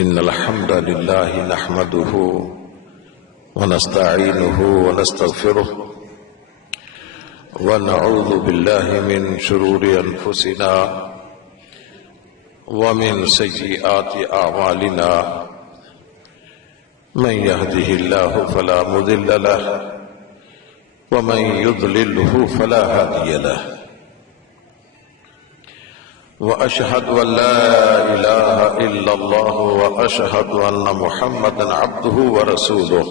إن الحمد لله نحمده ونستعينه ونستغفره ونعوذ بالله من شرور أنفسنا ومن سيئات أعمالنا من يهده الله فلا مضل له ومن يضلله فلا هادي له وأشهد أن لا إله إلا الله وأشهد أن محمدا عبده ورسوله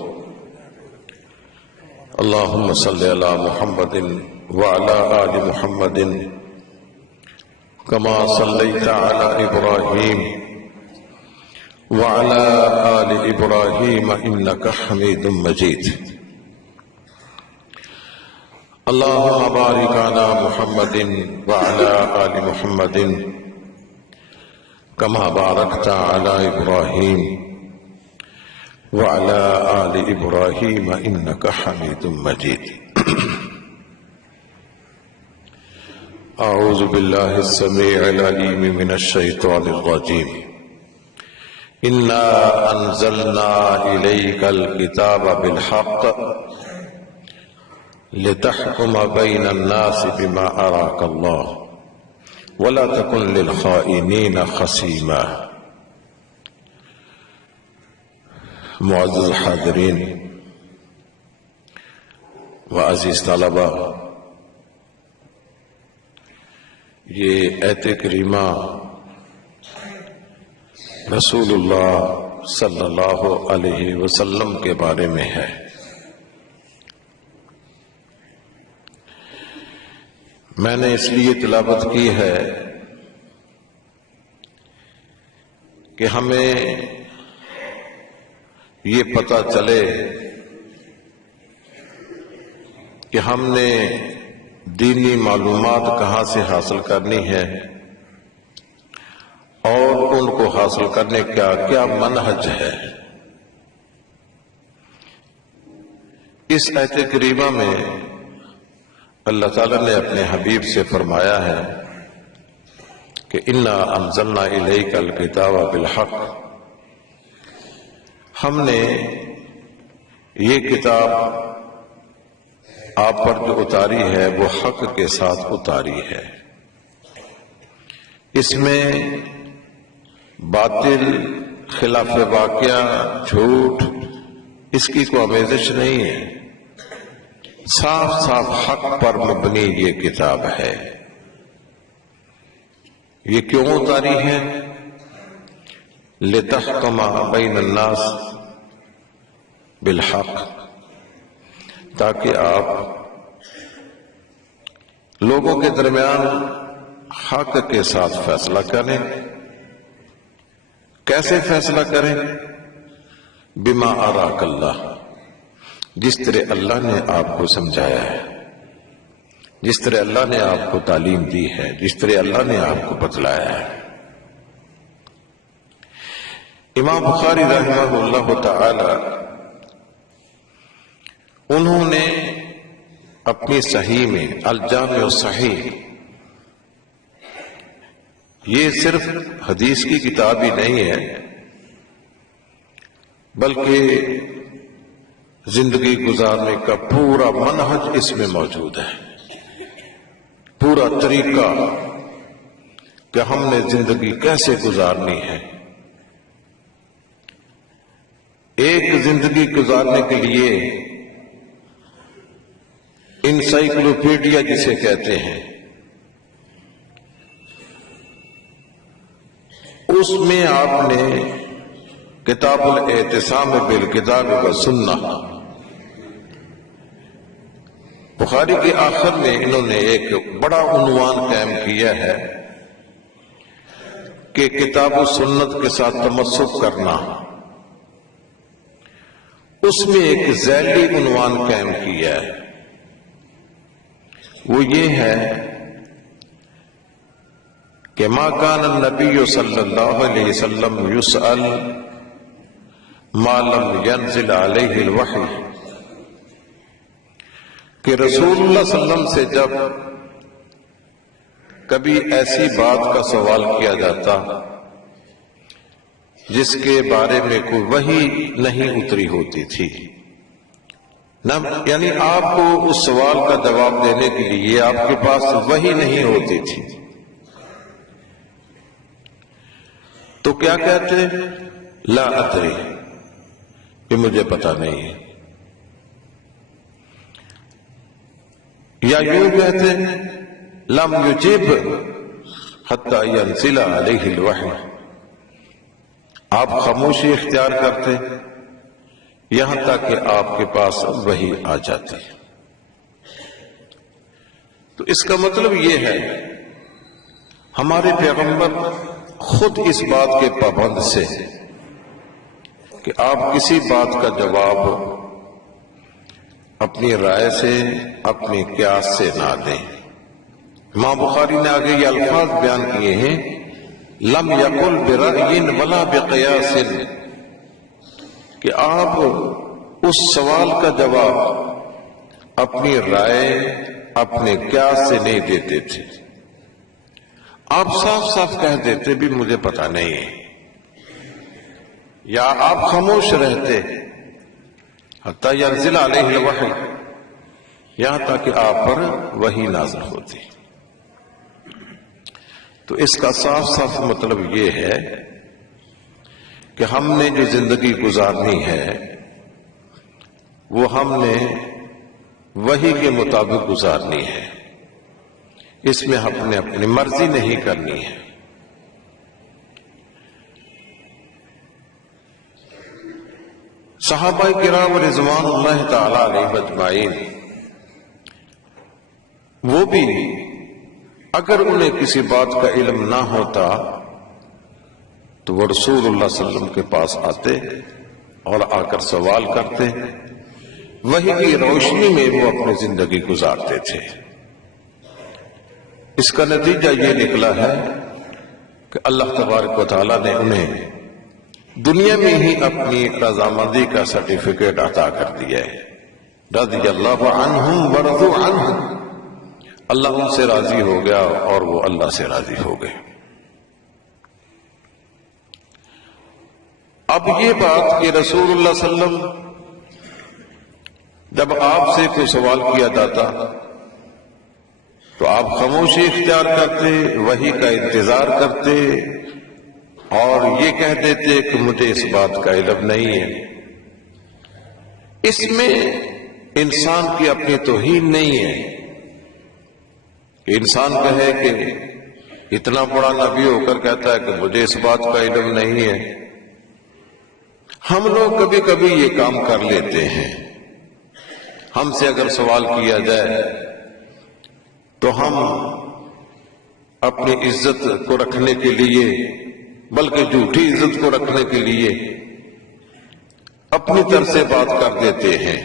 اللهم صل على محمد وعلى آل محمد كما صليت على إبراهيم وعلى آل إبراهيم إنك حميد مجيد اللهم بارك على محمد وعلى آل محمد كما باركت على إبراهيم وعلى آل إبراهيم إنك حميد مجيد أعوذ بالله السميع العليم من الشيطان الرجيم إنا أنزلنا إليك الكتاب بالحق لتحكم بين الناس بما أراك الله ولا تكن للخائنين خصيما معزز حاضرین و عزیز طلبہ، یہ آیت کریمہ رسول اللہ صلی اللہ علیہ وسلم کے بارے میں ہے۔ میں نے اس لیے تلاوت کی ہے کہ ہمیں یہ پتہ چلے کہ ہم نے دینی معلومات کہاں سے حاصل کرنی ہے اور ان کو حاصل کرنے کا کیا منہج ہے۔ اس آیت کریمہ میں اللہ تعالیٰ نے اپنے حبیب سے فرمایا ہے کہ انا انزلنا الیک الکتاب بالحق، ہم نے یہ کتاب آپ پر جو اتاری ہے وہ حق کے ساتھ اتاری ہے۔ اس میں باطل، خلاف واقعہ، جھوٹ اس کی کوئی آمیزش نہیں ہے، صاف صاف حق پر مبنی یہ کتاب ہے۔ یہ کیوں اتاری ہے؟ لِتَحْكُمَ بَيْنَ النَّاسِ بِالْحَقِّ، تاکہ آپ لوگوں کے درمیان حق کے ساتھ فیصلہ کریں۔ کیسے فیصلہ کریں؟ بِمَا أَرَاكَ اللَّهُ، جس طرح اللہ نے آپ کو سمجھایا ہے، جس طرح اللہ نے آپ کو تعلیم دی ہے، جس طرح اللہ نے آپ کو بتلایا ہے۔ امام بخاری رحمہ اللہ تعالی انہوں نے اپنی صحیح میں الجامع الصحیح، یہ صرف حدیث کی کتاب ہی نہیں ہے بلکہ زندگی گزارنے کا پورا منہج اس میں موجود ہے، پورا طریقہ کہ ہم نے زندگی کیسے گزارنی ہے۔ ایک زندگی گزارنے کے لیے انسائکلوپیڈیا جسے کہتے ہیں، اس میں آپ نے کتاب الاعتصام بالکتاب والسنہ، بخاری کے آخر میں انہوں نے ایک بڑا عنوان قائم کیا ہے کہ کتاب و سنت کے ساتھ تمسک کرنا۔ اس میں ایک ذیلی عنوان قائم کیا ہے، وہ یہ ہے کہ ما کان النبی صلی اللہ علیہ وسلم یسأل ما لم ینزل علیہ الوحی، کہ رسول اللہ صلی اللہ علیہ وسلم سے جب کبھی ایسی بات کا سوال کیا جاتا جس کے بارے میں کوئی وحی نہیں اتری ہوتی تھی، یعنی آپ کو اس سوال کا جواب دینے کے لیے آپ کے پاس وحی نہیں ہوتی تھی، تو کیا کہتے؟ لا ادری، کہ مجھے پتا نہیں ہے، یا یوں کہتے لم یجب حتی ینزل علیہ الوحی، آپ خاموشی اختیار کرتے یہاں تک کہ آپ کے پاس وحی آ جاتی۔ تو اس کا مطلب یہ ہے ہمارے پیغمبر خود اس بات کے پابند سے کہ آپ کسی بات کا جواب اپنی رائے سے، اپنی قیاس سے نہ دیں۔ امام بخاری نے آگے یہ الفاظ بیان کیے ہیں، لم یقل برأی ولا بقیاس، کہ آپ اس سوال کا جواب اپنی رائے، اپنے قیاس سے نہیں دیتے تھے، آپ صاف صاف کہہ دیتے بھی مجھے پتا نہیں ہے، یا آپ خاموش رہتے حتی ینزل علیہ الوحی، یہاں تک کہ آپ پر وحی نازل ہوتی۔ تو اس کا صاف صاف مطلب یہ ہے کہ ہم نے جو زندگی گزارنی ہے وہ ہم نے وحی کے مطابق گزارنی ہے، اس میں ہم نے اپنی مرضی نہیں کرنی ہے۔ صحابہ کرام رضوان اللہ تعالی علیہم اجمعین، وہ بھی اگر انہیں کسی بات کا علم نہ ہوتا تو وہ رسول اللہ صلی اللہ علیہ وسلم کے پاس آتے اور آ کر سوال کرتے، وحی کی روشنی میں وہ اپنی زندگی گزارتے تھے۔ اس کا نتیجہ یہ نکلا ہے کہ اللہ تبارک و تعالیٰ نے انہیں دنیا میں ہی اپنی رضامندی کا سرٹیفکیٹ عطا کر دیا ہے، رضی اللہ عنہم ورضوا عنہ، اللہ ان سے راضی ہو گیا اور وہ اللہ سے راضی ہو گئے۔ اب یہ بات کہ رسول اللہ صلی اللہ علیہ وسلم جب آپ سے کوئی سوال کیا جاتا تو آپ خاموشی اختیار کرتے، وحی کا انتظار کرتے اور یہ کہہ دیتے کہ مجھے اس بات کا علم نہیں ہے۔ اس میں انسان کی اپنی توہین نہیں ہے کہ انسان کہے کہ اتنا بڑا نبی ہو کر کہتا ہے کہ مجھے اس بات کا علم نہیں ہے۔ ہم لوگ کبھی کبھی یہ کام کر لیتے ہیں، ہم سے اگر سوال کیا جائے تو ہم اپنی عزت کو رکھنے کے لیے، بلکہ جھوٹی عزت کو رکھنے کے لیے اپنی طرف سے بات کر دیتے ہیں،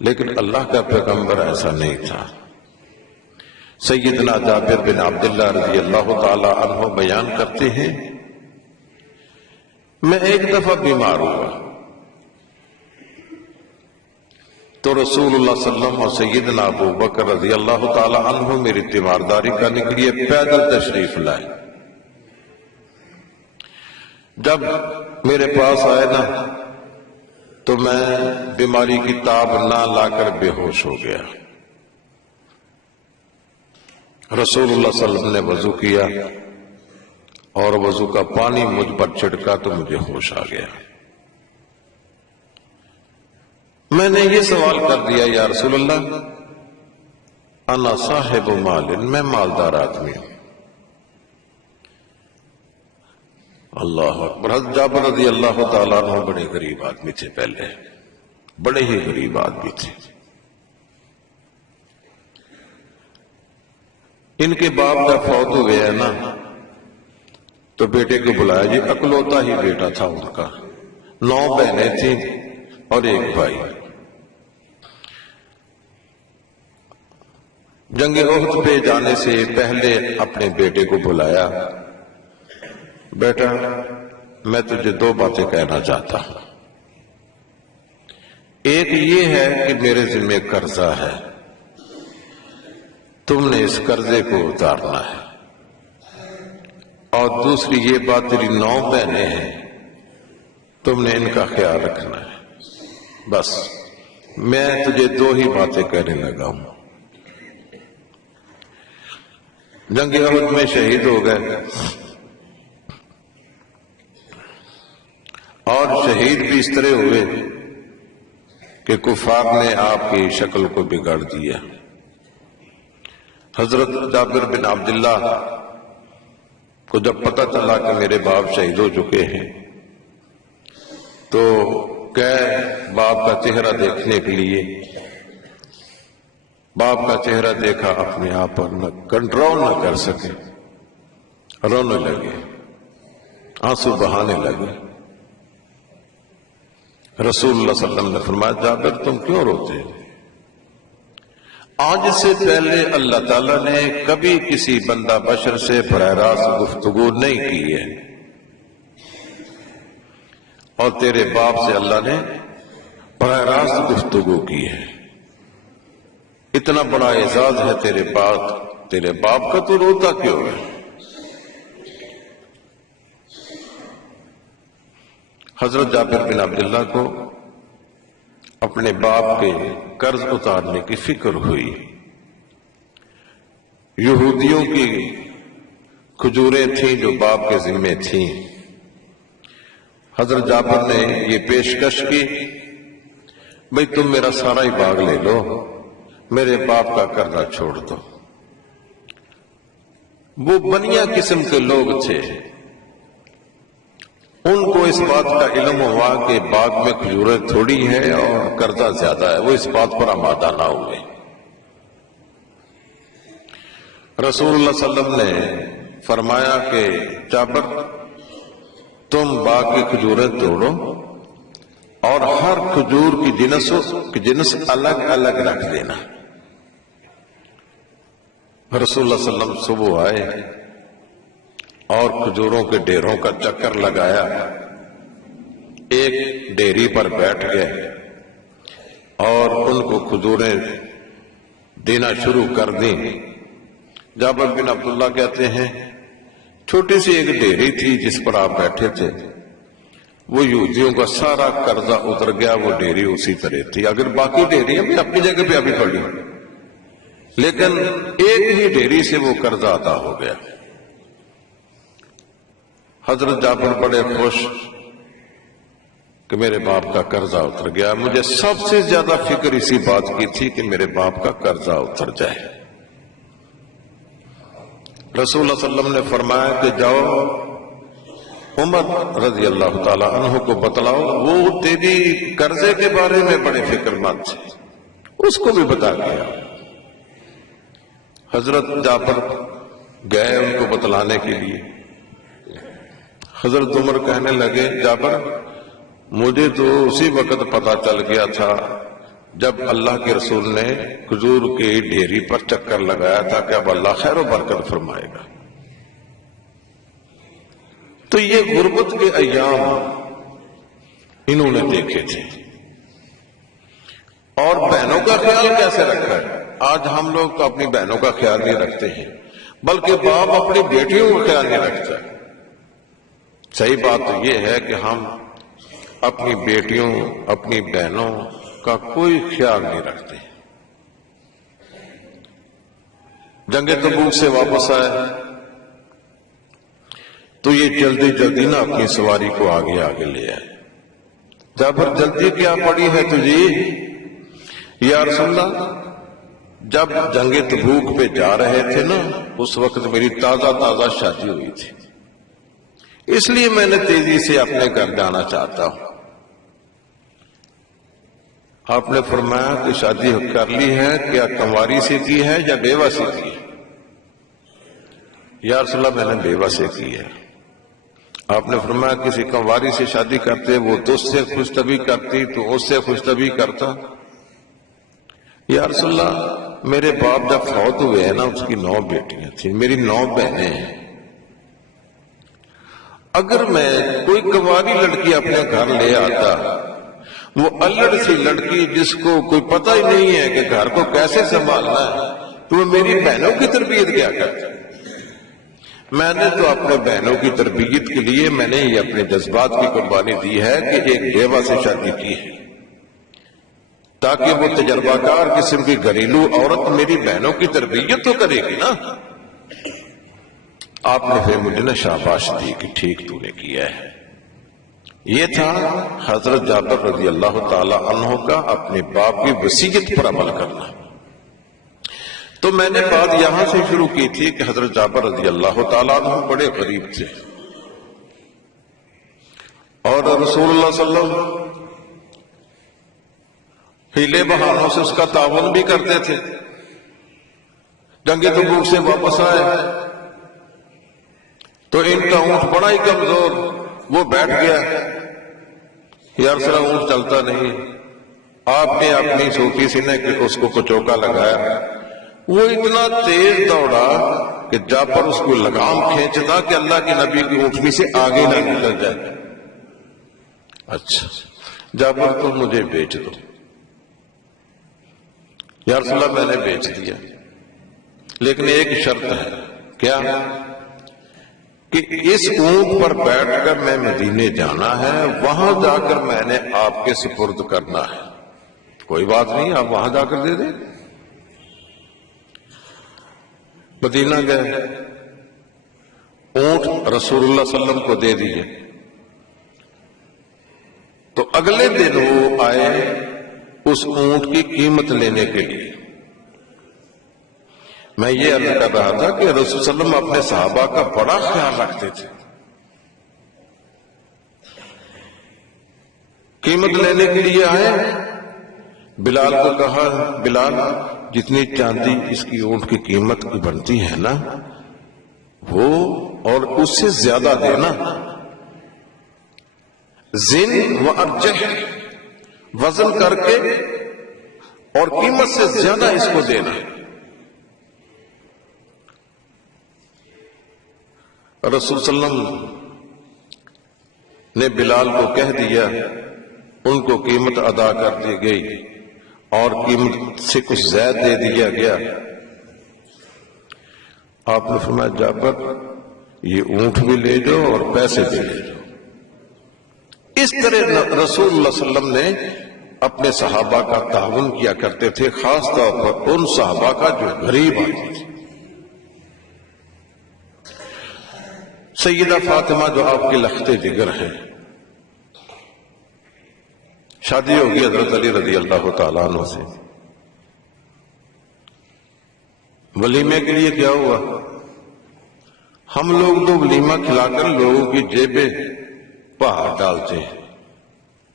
لیکن اللہ کا پیغمبر ایسا نہیں تھا۔ سیدنا جابر بن عبداللہ رضی اللہ تعالی عنہ بیان کرتے ہیں، میں ایک دفعہ بیمار ہوا تو رسول اللہ صلی اللہ علیہ وسلم اور سیدنا ابو بکر رضی اللہ تعالی عنہ میری تیمارداری کرنے کے لیے پیدل تشریف لائے۔ جب میرے پاس آئے نا تو میں بیماری کی تاب نہ لا کر بے ہوش ہو گیا۔ رسول اللہ صلی اللہ علیہ وسلم نے وضو کیا اور وضو کا پانی مجھ پر چھڑکا تو مجھے ہوش آ گیا۔ میں نے یہ سوال کر دیا، یا رسول اللہ انا صاحب مال، میں مالدار آدمی ہوں۔ اللہ اکبر۔ حضرت جابر رضی اللہ تعالیٰ عنہ بڑے غریب آدمی تھے، پہلے بڑے ہی غریب آدمی تھے۔ ان کے باپ جب فوت ہوئے ہیں نا تو بیٹے کو بلایا، جی اکلوتا ہی بیٹا تھا ان کا، 9 بہنیں تھیں اور 1 بھائی۔ جنگ احد پہ جانے سے پہلے اپنے بیٹے کو بلایا، بیٹا میں تجھے 2 باتیں کہنا چاہتا ہوں۔ ایک یہ ہے کہ میرے ذمہ قرضہ ہے، تم نے اس قرضے کو اتارنا ہے۔ اور دوسری یہ بات تیری 9 بہنیں ہیں، تم نے ان کا خیال رکھنا ہے۔ بس میں تجھے 2 ہی باتیں کہنے لگا ہوں۔ جنگ احد میں شہید ہو گئے، اور شہید بھی اس طرح ہوئے کہ کفار نے آپ کی شکل کو بگاڑ دیا۔ حضرت جابر بن عبداللہ کو جب پتہ چلا کہ میرے باپ شہید ہو چکے ہیں تو گئے باپ کا چہرہ دیکھنے کے لیے۔ باپ کا چہرہ دیکھا، اپنے آپ پر نہ کنٹرول نہ کر سکے، رونے لگے، آنسو بہانے لگے۔ رسول اللہ صلی اللہ علیہ وسلم نے فرمایا جابر تم کیوں روتے ہو؟ آج سے پہلے اللہ تعالیٰ نے کبھی کسی بندہ بشر سے براہ راست گفتگو نہیں کی ہے، اور تیرے باپ سے اللہ نے براہ راست گفتگو کی ہے۔ اتنا بڑا اعزاز ہے تیرے باپ کا، تو روتا کیوں ہے؟ حضرت جابر بن عبداللہ کو اپنے باپ کے قرض اتارنے کی فکر ہوئی۔ یہودیوں کی کھجوریں تھیں جو باپ کے ذمے تھیں۔ حضرت جابر نے یہ پیشکش کی، بھئی تم میرا سارا ہی باغ لے لو، میرے باپ کا قرضہ چھوڑ دو۔ وہ بنیا قسم کے لوگ تھے، ان کو اس بات کا علم ہوا کہ باغ میں کھجوریں تھوڑی ہیں اور قرضہ زیادہ ہے، وہ اس بات پر آمادہ نہ ہوئے۔ رسول اللہ صلی اللہ علیہ وسلم نے فرمایا کہ جابر تم باغ کی کھجوریں توڑو اور ہر کھجور کی جنس الگ الگ رکھ دینا۔ رسول اللہ صلی اللہ علیہ وسلم صبح آئے اور کھجوروں کے ڈیروں کا چکر لگایا، ایک ڈیری پر بیٹھ گئے اور ان کو کھجوریں دینا شروع کر دیں۔ جابر بن عبداللہ کہتے ہیں چھوٹی سی ایک ڈیری تھی جس پر آپ بیٹھے تھے، وہ یہودیوں کا سارا قرضہ اتر گیا، وہ ڈیری اسی طرح تھی۔ اگر باقی ڈیریاں بھی اپنی جگہ پہ ابھی پڑی، لیکن ایک ہی ڈیری سے وہ قرضہ ادا ہو گیا۔ حضرت جابر بڑے خوش کہ میرے باپ کا قرضہ اتر گیا۔ مجھے سب سے زیادہ فکر اسی بات کی تھی کہ میرے باپ کا قرضہ اتر جائے۔ رسول اللہ صلی اللہ علیہ وسلم نے فرمایا کہ جاؤ عمر رضی اللہ تعالی عنہ کو بتلاؤ، وہ تیری قرضے کے بارے میں بڑے فکر مند تھے، اس کو بھی بتا دیا۔ حضرت جابر گئے ان کو بتلانے کے لیے۔ حضرت عمر کہنے لگے جابر مجھے تو اسی وقت پتا چل گیا تھا جب اللہ کے رسول نے کھجور کی ڈھیری پر چکر لگایا تھا کہ اب اللہ خیر و برکت فرمائے گا۔ تو یہ غربت کے ایام انہوں نے دیکھے تھے۔ اور بہنوں کا خیال کیسے رکھا ہے؟ آج ہم لوگ تو اپنی بہنوں کا خیال نہیں رکھتے ہیں، بلکہ باپ اپنی بیٹیوں کا خیال نہیں رکھتا۔ صحیح بات تو یہ ہے کہ ہم اپنی بیٹیوں اپنی بہنوں کا کوئی خیال نہیں رکھتے۔ جنگ تبوک سے واپس آئے تو یہ جلدی جلدی نہ اپنی سواری کو آگے آگے لے آئے۔ جابر جلدی کیا پڑی ہے تجھے؟ یا رسول اللہ جب جنگ تبوک پہ جا رہے تھے نا اس وقت میری تازہ شادی ہوئی تھی، اس لیے میں نے تیزی سے اپنے گھر جانا چاہتا ہوں۔ آپ نے فرمایا کہ شادی کر لی ہے، کیا کنواری سے کی ہے یا بیوہ سے کی ہے؟ یا رسول اللہ میں نے بیوہ سے کی ہے۔ آپ نے فرمایا کسی کنواری سے شادی کرتے وہ تو اس سے خوش طبی کرتی تو اس سے خوش طبی کرتا؟ یا رسول اللہ میرے باپ جب فوت ہوئے ہیں نا اس کی 9 بیٹیاں تھیں، میری 9 بہنیں ہیں، اگر میں کوئی کنواری لڑکی اپنے گھر لے آتا، وہ الڑ سی لڑکی جس کو کوئی پتہ ہی نہیں ہے کہ گھر کو کیسے سنبھالنا ہے، تو وہ میری بہنوں کی تربیت کیا کرتی؟ میں نے تو اپنے بہنوں کی تربیت کے لیے میں نے یہ اپنے جذبات کی قربانی دی ہے کہ ایک بیوہ سے شادی کی ہے تاکہ وہ تجربہ کار قسم کی گھریلو عورت میری بہنوں کی تربیت تو کرے گی نا۔ آپ نے پھر مجھے نا شاباش دی کہ ٹھیک تو نے کیا ہے۔ یہ تھا حضرت جابر رضی اللہ تعالی عنہ کا اپنے باپ کی وصیت پر عمل کرنا۔ تو میں نے بات یہاں سے شروع کی تھی کہ حضرت جابر رضی اللہ تعالیٰ عنہ بڑے غریب تھے اور رسول اللہ صلی اللہ علیہ وسلم ہیلے بہانوں سے اس کا تعاون بھی کرتے تھے۔ جنگ تبوک سے واپس آئے تو ان کا اونٹ بڑا ہی کمزور، وہ بیٹھ گیا، یا رسول اللہ اونٹ چلتا نہیں۔ آپ نے اپنی صوفی سینے کہ اس کو کچوکا لگایا، وہ اتنا تیز دوڑا کہ جابر اس کو لگام کھینچتا کہ اللہ کے نبی کی اونٹنی سے آگے نہ نکل جائے۔ اچھا جابر تو مجھے بیچ دو۔ یا رسول اللہ میں نے بیچ دیا، لیکن ایک شرط ہے۔ کیا؟ کہ اس اونٹ پر بیٹھ کر میں مدینے جانا ہے، وہاں جا کر میں نے آپ کے سپرد کرنا ہے۔ کوئی بات نہیں، آپ وہاں جا کر دے دیں۔ مدینہ گئے، اونٹ رسول اللہ صلی اللہ علیہ وسلم کو دے دیے۔ تو اگلے دن وہ آئے اس اونٹ کی قیمت لینے کے لیے۔ میں یہ عرض کر رہا تھا کہ رسول صلی اللہ علیہ وسلم اپنے صحابہ کا بڑا خیال رکھتے تھے۔ قیمت لینے کے لیے آئے، بلال کو کہا بلال جتنی چاندی اس کی اونٹ کی قیمت کی بنتی ہے نا وہ اور اس سے زیادہ دینا، زن و ارجح، وزن کر کے اور قیمت سے زیادہ اس کو دینا۔ رسول صلی اللہ علیہ وسلم نے بلال کو کہہ دیا، ان کو قیمت ادا کر دی گئی اور قیمت سے کچھ زائد دے دیا گیا۔ آپ نے فرمایا جابر یہ اونٹ بھی لے جاؤ اور پیسے بھی لے جاؤ۔ اس طرح رسول اللہ صلی اللہ علیہ وسلم نے اپنے صحابہ کا تعاون کیا کرتے تھے، خاص طور پر ان صحابہ کا جو غریب آتے تھے۔ سیدہ فاطمہ جو آپ کے لخت جگر ہیں، شادی ہوگی حضرت علی رضی اللہ تعالیٰ عنہ سے۔ ولیمے کے لیے کیا ہوا؟ ہم لوگ تو ولیمہ کھلا کر لوگوں کی جیبیں پہاڑ ڈالتے ہیں۔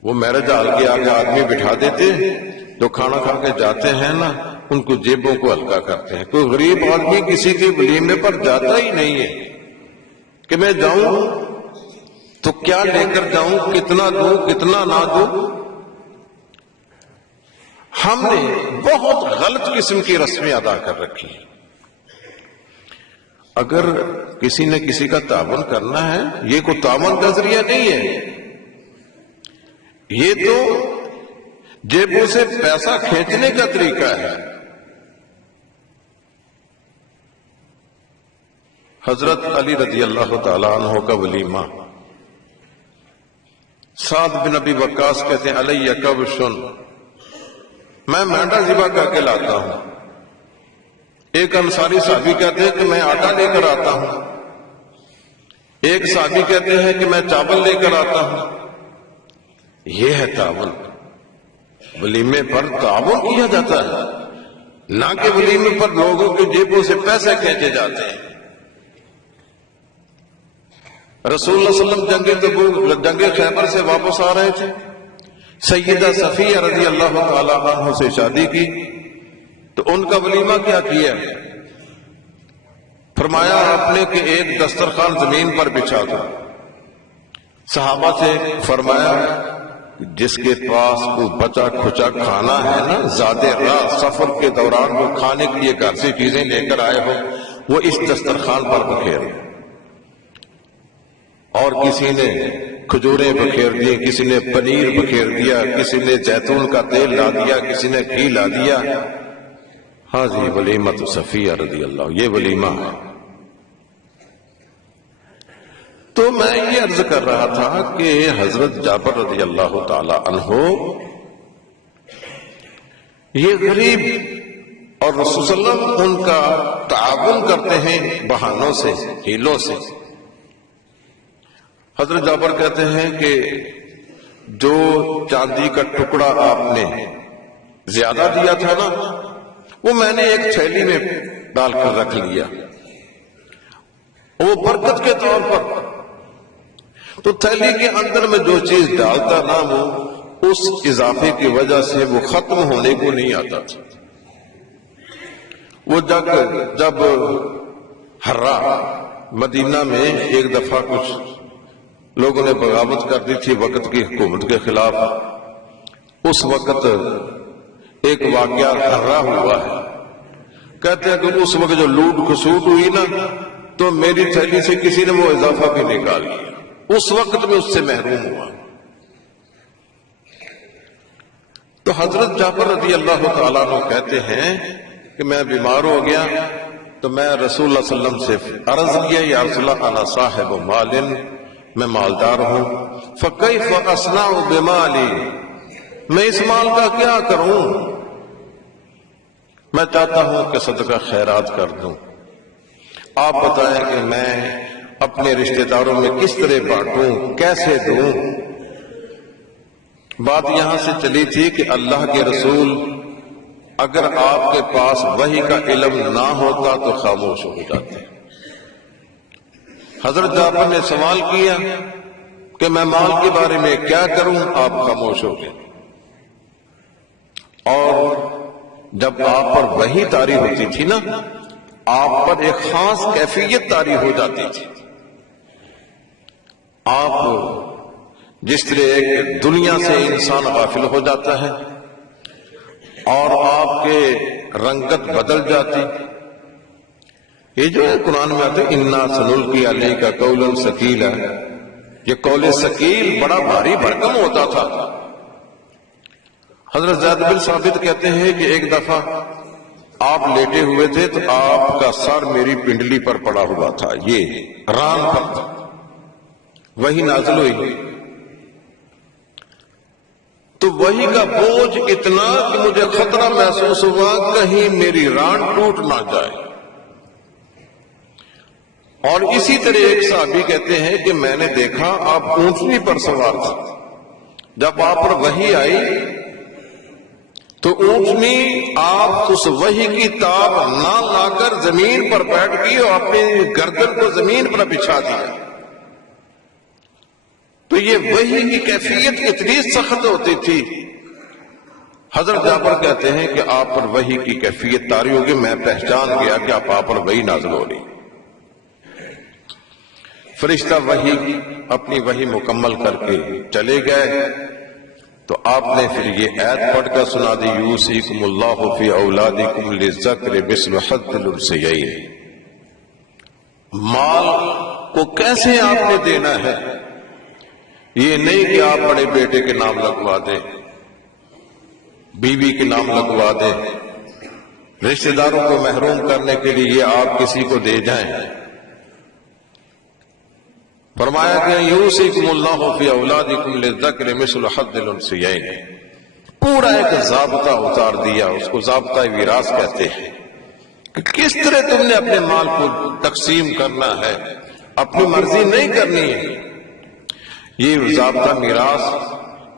وہ میرج ہال کے آگے آدمی بٹھا دیتے جو کھانا کھا کے جاتے ہیں نا، ان کو جیبوں کو ہلکا کرتے ہیں۔ کوئی غریب آدمی کسی کے ولیمے پر جاتا ہی نہیں ہے کہ میں جاؤں تو کیا لے کر جاؤں، کتنا دوں کتنا نہ دوں۔ ہم نے بہت غلط قسم کی رسمیں ادا کر رکھی ہیں۔ اگر کسی نے کسی کا تعاون کرنا ہے، یہ کوئی تعاون کا ذریعہ نہیں ہے، یہ تو جیبوں سے پیسہ کھینچنے کا طریقہ ہے۔ حضرت علی رضی اللہ تعالیٰ عنہ کا ولیمہ، سعد بن ابی وقاص کہتے ہیں علیہ کبشن، میں مینڈا ذبح کر کے لاتا ہوں۔ ایک انصاری صحابی کہتے ہیں کہ میں آٹا لے کر آتا ہوں، ایک صحابی کہتے ہیں کہ میں چاول لے کر آتا ہوں۔ یہ ہے تعاون۔ ولیمے پر تعاون کیا جاتا ہے، نہ کہ ولیمے پر لوگوں کی جیبوں سے پیسے کھینچے جاتے ہیں۔ رسول اللہ صلی اللہ علیہ وسلم جنگ تبوک جنگ خیبر سے واپس آ رہے تھے، سیدہ صفیہ رضی اللہ تعالی عنہ سے شادی کی، تو ان کا ولیمہ کیا کیا؟ فرمایا آپ نے کہ ایک دسترخوان زمین پر بچھا دو۔ صحابہ سے فرمایا جس کے پاس کوئی بچا کھچا کھانا ہے نا، زیادہ راہ سفر کے دوران وہ کھانے کے لیے گھر سے چیزیں لے کر آئے ہو، وہ اس دسترخوان پر بکھیر۔ اور کسی نے کھجوریں بکھیر دی، کسی نے پنیر بکھیر دیا، کسی نے زیتون کا تیل لا دیا، کسی نے گھی لا دیا۔ ہاں جی ولیمۃ صفیہ رضی اللہ، یہ ولیمہ ہے۔ تو میں یہ عرض کر رہا تھا کہ حضرت جابر رضی اللہ تعالی عنہ یہ غریب اور رسول صلی اللہ علیہ وسلم ان کا تعاون کرتے ہیں بہانوں سے، ہیلوں سے۔ حضرت جابر کہتے ہیں کہ جو چاندی کا ٹکڑا آپ نے زیادہ دیا تھا نا، وہ میں نے ایک تھیلی میں ڈال کر رکھ لیا، وہ برکت کے طور پر۔ تو تھیلی کے اندر میں جو چیز ڈالتا نا، وہ اس اضافے کی وجہ سے وہ ختم ہونے کو نہیں آتا تھا۔ وہ جب ہرا مدینہ میں ایک دفعہ کچھ لوگوں نے بغاوت کر دی تھی وقت کی حکومت کے خلاف، اس وقت ایک واقعہ ہرا ہوا ہے۔ کہتے ہیں کہ اس وقت جو لوٹ کھسوٹ ہوئی نا، تو میری تھیلی سے کسی نے وہ اضافہ بھی نکال لیا، اس وقت میں اس سے محروم ہوا۔ تو حضرت جابر رضی اللہ تعالیٰ عنہ کہتے ہیں کہ میں بیمار ہو گیا تو میں رسول اللہ صلی اللہ علیہ وسلم سے عرض کیا، یا رسول اللہ انا صاحب مال، میں مالدار ہوں، فکیف اصنع بمالی، میں اس مال کا کیا کروں؟ میں چاہتا ہوں کہ صدقہ خیرات کر دوں، آپ بتائیں کہ میں اپنے رشتہ داروں میں کس طرح بانٹوں، کیسے دوں؟ بات یہاں سے چلی تھی کہ اللہ کے رسول اگر آپ کے پاس وحی کا علم نہ ہوتا تو خاموش ہو جاتے۔ حضرت جابر نے سوال کیا کہ میں مال کے بارے میں کیا کروں، آپ خاموش ہو گئے۔ اور جب آپ پر وحی طاری ہوتی تھی نا، آپ پر ایک خاص کیفیت طاری ہو جاتی تھی۔ آپ جس طرح ایک دنیا سے انسان غافل ہو جاتا ہے اور آپ کے رنگت بدل جاتی، یہ جو ہے قرآن میں آتے انا سنلقی علیک قولا ثقیلا، یہ قول ثقیل بڑا بھاری بھرکم ہوتا تھا۔ حضرت زید بن ثابت کہتے ہیں کہ ایک دفعہ آپ لیٹے ہوئے تھے تو آپ کا سر میری پنڈلی پر پڑا ہوا تھا، یہ ران پر تھا، وہی نازل ہوئی۔ تو وہی کا بوجھ اتنا کہ مجھے خطرہ محسوس ہوا کہیں میری ران ٹوٹ نہ جائے۔ اور اسی طرح ایک صحابی کہتے ہیں کہ میں نے دیکھا آپ اونٹنی پر سوار تھے، جب آپ پر وحی آئی تو اونٹنی آپ اس وحی کی تاب نہ لا کر زمین پر بیٹھ گئی اور اپنی گردن کو زمین پر بچھا دیا۔ تو یہ وحی کی کیفیت اتنی سخت ہوتی تھی۔ حضرت جابر کہتے ہیں کہ آپ پر وحی کی کیفیت طاری ہوگی، میں پہچان گیا کہ آپ پر وحی نازل ہو رہی۔ فرشتہ وحی اپنی وحی مکمل کر کے چلے گئے تو آپ نے پھر یہ آیت پڑھ کر سنا دی، یوصیکم اللہ فی اولادکم للذکر مثل حظ الانثیین۔ مال کو کیسے آپ نے دینا ہے، یہ نہیں کہ آپ بڑے بیٹے کے نام لگوا دیں، بیوی کے نام لگوا دیں، رشتہ داروں کو محروم کرنے کے لیے آپ کسی کو دے جائیں۔ فرمایا کہ یوصیکم اللہ فی اولادکم للذکر مثل حظ الانثیین، پورا ایک ضابطہ اتار دیا، اس کو ضابطہ وراثت کہتے ہیں کہ کس طرح تم نے اپنے مال کو تقسیم کرنا ہے، اپنی مرضی نہیں کرنی ہے۔ یہ ضابطہ میراث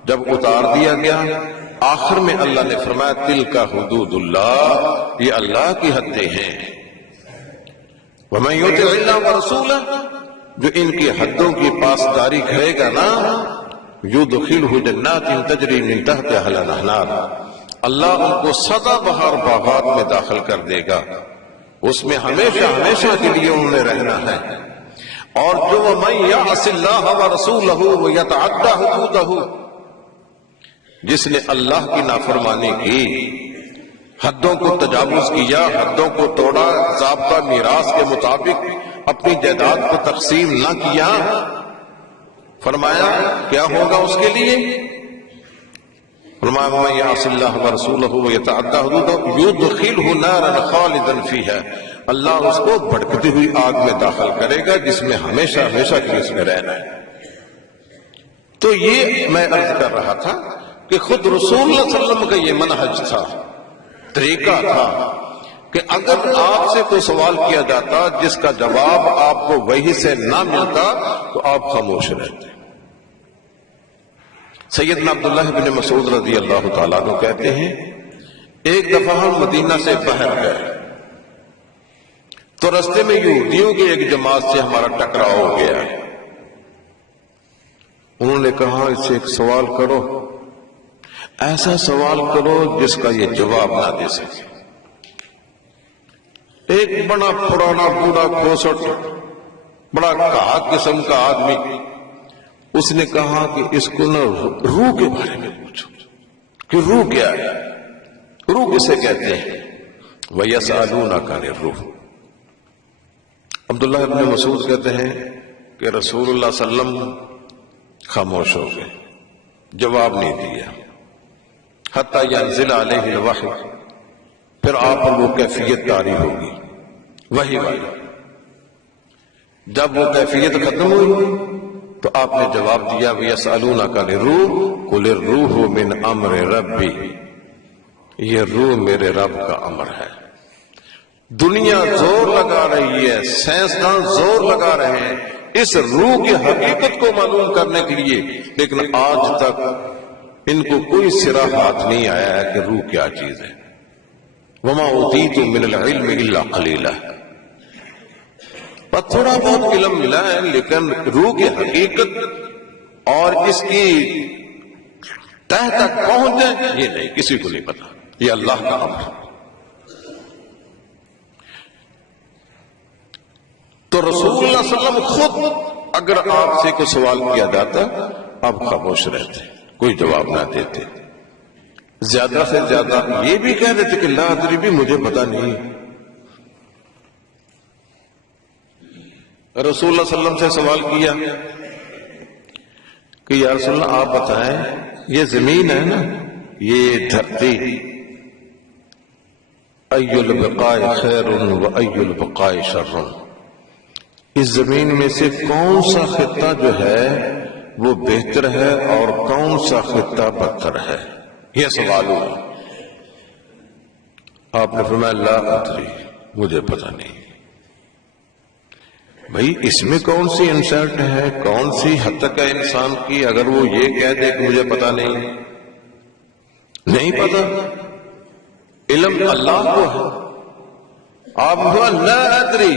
جب اتار دیا گیا، آخر میں اللہ نے فرمایا تلک حدود اللہ، یہ اللہ کی حدیں ہیں۔ ومن یطع اللہ ورسولہ، جو ان کی حدوں کی پاسداری کرے گا نا، یدخلہ جنات تجری من تحتہا الانہار، اللہ ان کو سدا بہار باغات میں داخل کر دے گا، اس میں ہمیشہ ہمیشہ کے لیے انہوں نے رہنا ہے۔ اور جو وَمَن يَعْصِ اللَّهَ وَرَسُولَهُ وَيَتَعَدَّ حُدُودَهُ، جس نے اللہ کی نافرمانی کی، حدوں کو تجاوز کیا، حدوں کو توڑا، ضابطہ میراث کے مطابق اپنی جائیداد کو تقسیم نہ کیا، فرمایا کیا ہوگا اس کے لیے؟ فرمایا وَمَن يَعْصِ اللَّهَ وَرَسُولَهُ وَيَتَعَدَّ حُدُودَهُ يُدْخِلْهُ نَارًا خَالِدًا فِيهَا، اللہ اس کو بھڑکتی ہوئی آگ میں داخل کرے گا جس میں ہمیشہ ہمیشہ کی اس میں رہنا ہے۔ تو یہ میں عرض کر رہا تھا کہ خود رسول اللہ صلی اللہ علیہ وسلم کا یہ منہج تھا، طریقہ تھا کہ اگر آپ سے کوئی سوال کیا جاتا جس کا جواب آپ کو وحی سے نہ ملتا تو آپ خاموش رہتے۔ سیدنا عبداللہ بن مسعود رضی اللہ تعالیٰ عنہ کہتے ہیں ایک دفعہ ہم مدینہ سے باہر گئے تو رستے میں یہودیوں کی ایک جماعت سے ہمارا ٹکراؤ ہو گیا۔ انہوں نے کہا اس سے ایک سوال کرو، ایسا سوال کرو جس کا یہ جواب نہ دے سکے۔ ایک بڑا پرانا بوڑھا کھوسٹ بڑا کہا قسم کا آدمی، اس نے کہا کہ اس کو نہ روح کے بارے میں پوچھو کہ روح کیا ہے، روح کسے کہتے ہیں؟ وَيَسْأَلُونَكَ عَنِ الرُّوحِ۔ عبداللہ ابن مسعود کہتے ہیں کہ رسول اللہ صلی اللہ علیہ وسلم خاموش ہو گئے، جواب نہیں دیا حتیٰ ينزل علیہ الوحی، پھر آپ پر وہ کیفیت طاری ہوگی وحی والی۔ جب وہ کیفیت ختم ہوئی تو آپ نے جواب دیا وَيَسْأَلُونَكَ عَنِ الرُّوحِ قُلِ الرُّوحُ مِنْ أَمْرِ رَبِّي، یہ روح میرے رب کا امر ہے۔ دنیا زور لگا رہی ہے، سائنسدان زور لگا رہے ہیں اس روح کی حقیقت کو معلوم کرنے کے لیے، لیکن آج تک ان کو کوئی سرا ہاتھ نہیں آیا ہے کہ روح کیا چیز ہے۔ وَمَا أُوتِيتُم مِّنَ الْعِلْمِ إِلَّا قَلِيلًا، پر تھوڑا بہت علم ملا ہے، لیکن روح کی حقیقت اور اس کی تہ تک پہنچ جائے یہ نہیں، کسی کو نہیں پتا، یہ اللہ کا امر ہے۔ تو رسول اللہ صلی اللہ علیہ وسلم خود اگر آپ سے کوئی سوال کیا جاتا آپ خاموش رہتے، کوئی جواب نہ دیتے، زیادہ سے زیادہ یہ بھی کہہ دیتے کہ لا ادری، بھی مجھے پتا نہیں۔ رسول اللہ صلی اللہ علیہ وسلم سے سوال کیا کہ یا رسول اللہ آپ بتائیں یہ زمین ہے نا، یہ دھرتی، ای البقاء خیر و ای البقاء شر، اس زمین میں سے کون سا خطہ جو ہے وہ بہتر ہے اور کون سا خطہ بدتر ہے؟ یہ سوال ہوا۔ آپ نے فرمایا لا ادری، مجھے پتہ نہیں۔ بھئی اس میں کون سی انسلٹ ہے، کون سی حد تک ہے انسان کی اگر وہ یہ کہہ دے کہ مجھے پتہ نہیں پتہ، علم اللہ کو ہے۔ آپ نے فرمایا لا ادری،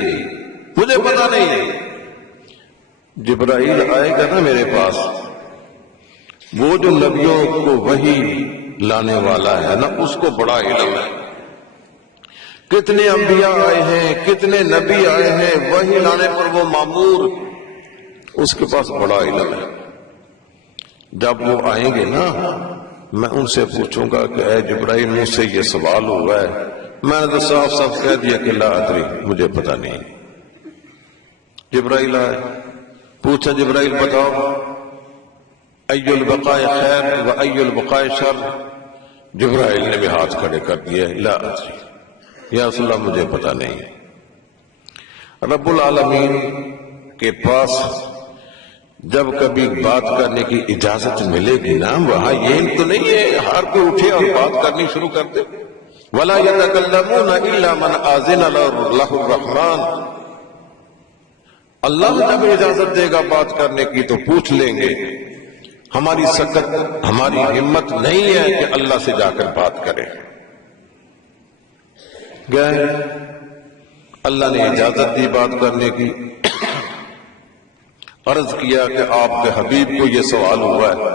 مجھے پتا نہیں۔ جبرائیل آئے گا نا میرے پاس، وہ جو نبیوں کو وحی لانے والا ہے نا، اس کو بڑا علم ہے۔ کتنے انبیاء آئے ہیں، کتنے نبی آئے ہیں، وحی لانے پر وہ مامور، اس کے پاس بڑا علم ہے۔ جب وہ آئیں گے نا میں ان سے پوچھوں گا کہ اے جبرائیل مجھ سے یہ سوال ہوا ہے، میں نے تو صاف صاف کہہ دیا کہ لا ادری، مجھے پتا نہیں۔ جبرائیل آئے، پوچھا جبرائیل بتاؤ ای البقاء خیر و ای البقاء شر؟ جبرائیل نے بھی ہاتھ کھڑے کر دیے، لا ادری یا رسول اللہ مجھے پتا نہیں۔ رب العالمین کے پاس جب کبھی بات کرنے کی اجازت ملے گی نا، وہاں یہ تو نہیں ہے ہر کوئی اٹھے اور بات کرنی شروع کر دے۔ وَلَا يَتَكَلَّمُونَ إِلَّا مَنْ آذِنَ لَهُ الرَّحْمَنُ، اللہ جب اجازت دے گا بات کرنے کی تو پوچھ لیں گے۔ ہماری سکت، ہماری ہمت نہیں ہے کہ اللہ سے جا کر بات کرے۔ گئے، اللہ نے اجازت دی بات کرنے کی، عرض کیا کہ آپ کے حبیب کو یہ سوال ہوا ہے،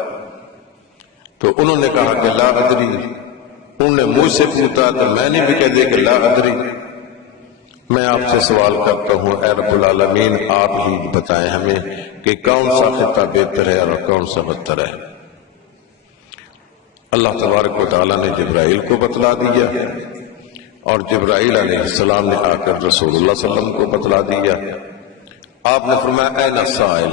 تو انہوں نے کہا کہ لا ادری۔ انہوں نے مجھ سے پوچھا تو میں نے بھی کہہ دیا کہ لا ادری۔ میں آپ سے سوال کرتا ہوں اے رب العالمین، آپ ہی بتائیں ہمیں کہ کون سا خطہ بہتر ہے اور کون سا بدتر ہے۔ اللہ تبارک و تعالیٰ نے جبرائیل کو بتلا دیا، اور جبرائیل علیہ السلام نے آ کر رسول اللہ صلی اللہ علیہ وسلم کو بتلا دیا۔ آپ نے فرمایا اے السائل،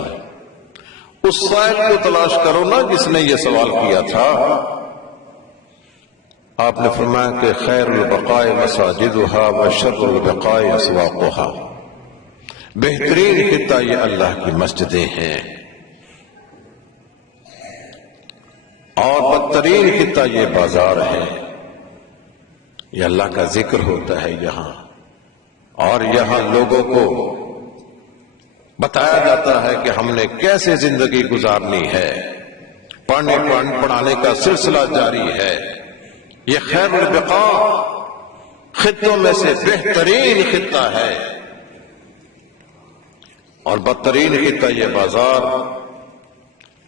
اس سائل کو تلاش کرو نا جس نے یہ سوال کیا تھا۔ آپ نے فرمایا کہ خیر البقاء مساجدها وشر البقاء اسواقها، بہترین خطہ یہ اللہ کی مسجدیں ہیں اور بدترین خطہ یہ بازار ہے۔ یہ اللہ کا ذکر ہوتا ہے یہاں، اور یہاں لوگوں کو بتایا جاتا ہے کہ ہم نے کیسے زندگی گزارنی ہے، پڑھانے کا سلسلہ جاری ہے۔ یہ خیر البقاء خطوں میں سے بہترین خطہ ہے، اور بدترین خطہ یہ بازار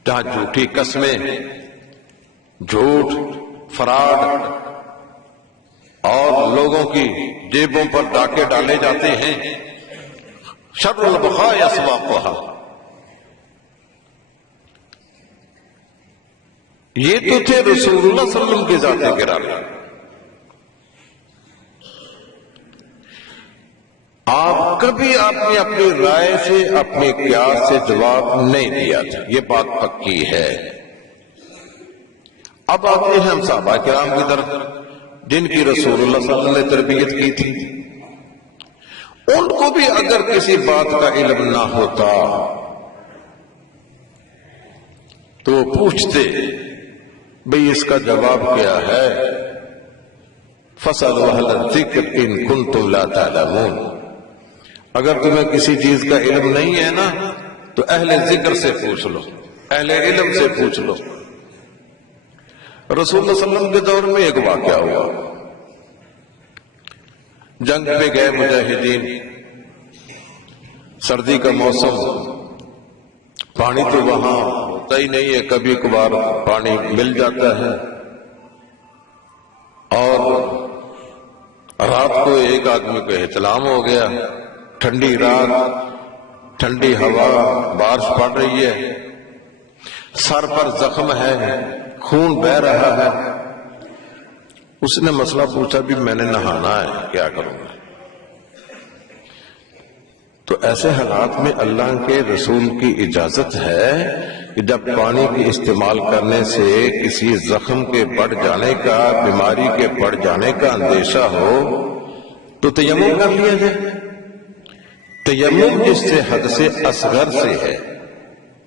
جہاں جھوٹی قسمیں، جھوٹ، فراڈ اور لوگوں کی جیبوں پر ڈاکے ڈالے جاتے ہیں۔ شر البقاء اسواقها، یہ تو تھے رسول اللہ صلی اللہ علیہ وسلم کی ذات گرامی۔ آپ کبھی آپ نے اپنی رائے سے، اپنے قیاس سے جواب نہیں دیا تھا، یہ بات پکی ہے۔ اب آتے ہیں ہم صحابہ کرام کی طرف، جن کی رسول اللہ صلی اللہ علیہ وسلم نے تربیت کی تھی۔ ان کو بھی اگر کسی بات کا علم نہ ہوتا تو وہ پوچھتے بھئی اس کا جواب کیا ہے؟ فَاسْأَلُوا أَهْلَ الذِّكْرِ إِن كُنتُمْ لَا تَعْلَمُونَ، اگر تمہیں کسی چیز کا علم نہیں ہے نا تو اہل ذکر سے پوچھ لو، اہل علم سے پوچھ لو۔ رسول اللہ صلی اللہ علیہ وسلم کے دور میں ایک واقعہ ہوا، جنگ پہ گئے مجاہدین، سردی کا موسم، پانی تو وہاں ہوتا ہی نہیں ہے، کبھی کبھار پانی مل جاتا ہے، اور رات کو ایک آدمی کو احتلام ہو گیا، ٹھنڈی رات، ٹھنڈی ہوا، بارش پڑ رہی ہے، سر پر زخم ہے، خون بہہ رہا ہے۔ اس نے مسئلہ پوچھا بھی میں نے نہانا ہے، کیا کروں گا؟ تو ایسے حالات میں اللہ کے رسول کی اجازت ہے کہ جب پانی کے استعمال کرنے سے کسی زخم کے بڑھ جانے کا، بیماری کے بڑھ جانے کا اندیشہ ہو تو تیمم کر لیا جائے۔ تیمم جس سے حد سے اصغر سے ہے،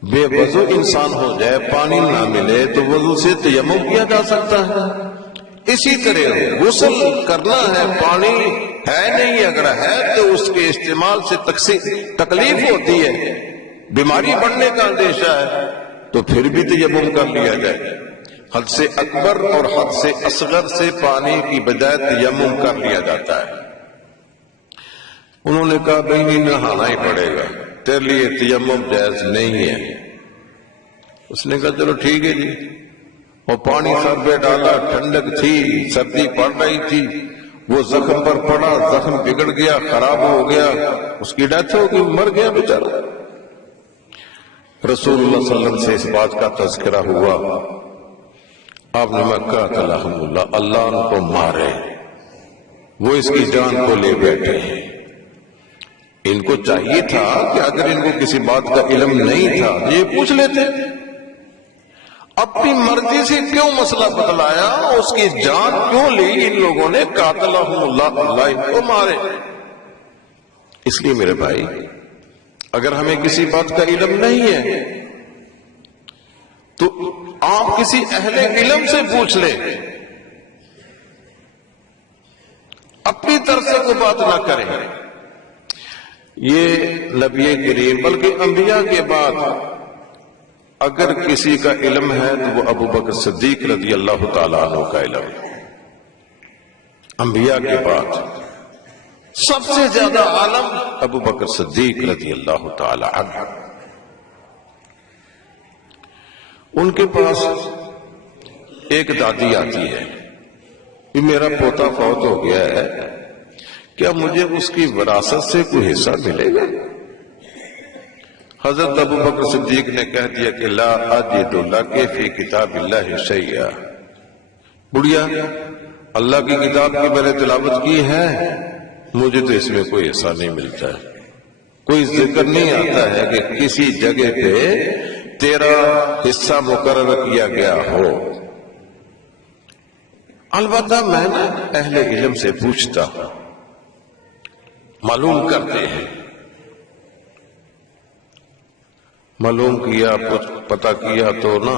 بے وضو انسان ہو جائے، پانی نہ ملے تو وضو سے تیمم کیا جا سکتا ہے۔ اسی طرح غسل کرنا ہے، پانی ہے نہیں، اگر ہے تو اس کے استعمال سے تکلیف ہوتی ہے، بیماری بڑھنے کا اندیشہ ہے، تو پھر بھی تیمم کر لیا جائے۔ حد سے اکبر اور حد سے اصغر سے پانی کی بجائے تیمم کر لیا جاتا ہے۔ انہوں نے کہا بھئی نہیں، نہانا ہی پڑے گا، تیرے لیے تیمم جائز نہیں ہے۔ اس نے کہا چلو ٹھیک ہے جی۔ وہ پانی سر پہ ڈالا، ٹھنڈک تھی، سردی پڑ رہی تھی، وہ زخم پر پڑا، زخم بگڑ گیا، خراب ہو گیا، اس کی ڈیتھ ہو گئی، مر گیا بیچارہ۔ رسول اللہ صلی اللہ علیہ وسلم سے اس بات کا تذکرہ ہوا، آپ نے کہا الحمدللہ، اللہ ان کو مارے، وہ اس کی جان کو لے بیٹھے ہیں۔ ان کو چاہیے تھا کہ اگر ان کو کسی بات کا علم نہیں تھا یہ پوچھ لیتے، اپنی مرضی سے کیوں مسئلہ بتلایا، اس کی جان کیوں لی ان لوگوں نے؟ قاتلہم اللہ، اللہ ان کو مارے۔ اس لیے میرے بھائی، اگر ہمیں کسی بات کا علم نہیں ہے تو آپ کسی اہل علم سے پوچھ لیں، اپنی طرف سے کوئی بات نہ کریں۔ یہ نبی کریم بلکہ انبیاء کے بعد اگر کسی کا علم ہے تو وہ ابو بکر صدیق رضی اللہ تعالیٰ عنہ کا علم ہے۔ انبیاء کے بعد سب سے زیادہ عالم ابو بکر صدیق رضی اللہ تعالیٰ عنہ۔ ان کے پاس ایک دادی آتی ہے کہ میرا پوتا فوت ہو گیا ہے، کیا مجھے اس کی وراثت سے کوئی حصہ ملے گا؟ حضرت ابو بکر صدیق نے کہہ دیا کہ لا اجد لک فی کتاب اللہ شیئا، بڑھیا، اللہ کی کتاب کی میں نے تلاوت کی ہے، مجھے تو اس میں کوئی حصہ نہیں ملتا ہے، کوئی ذکر نہیں آتا ہے کہ کسی جگہ پہ تیرا حصہ مقرر کیا گیا ہو۔ البتہ میں نے اہل علم سے پوچھتا، معلوم کرتے ہیں، معلوم کیا، پتہ کیا تو نا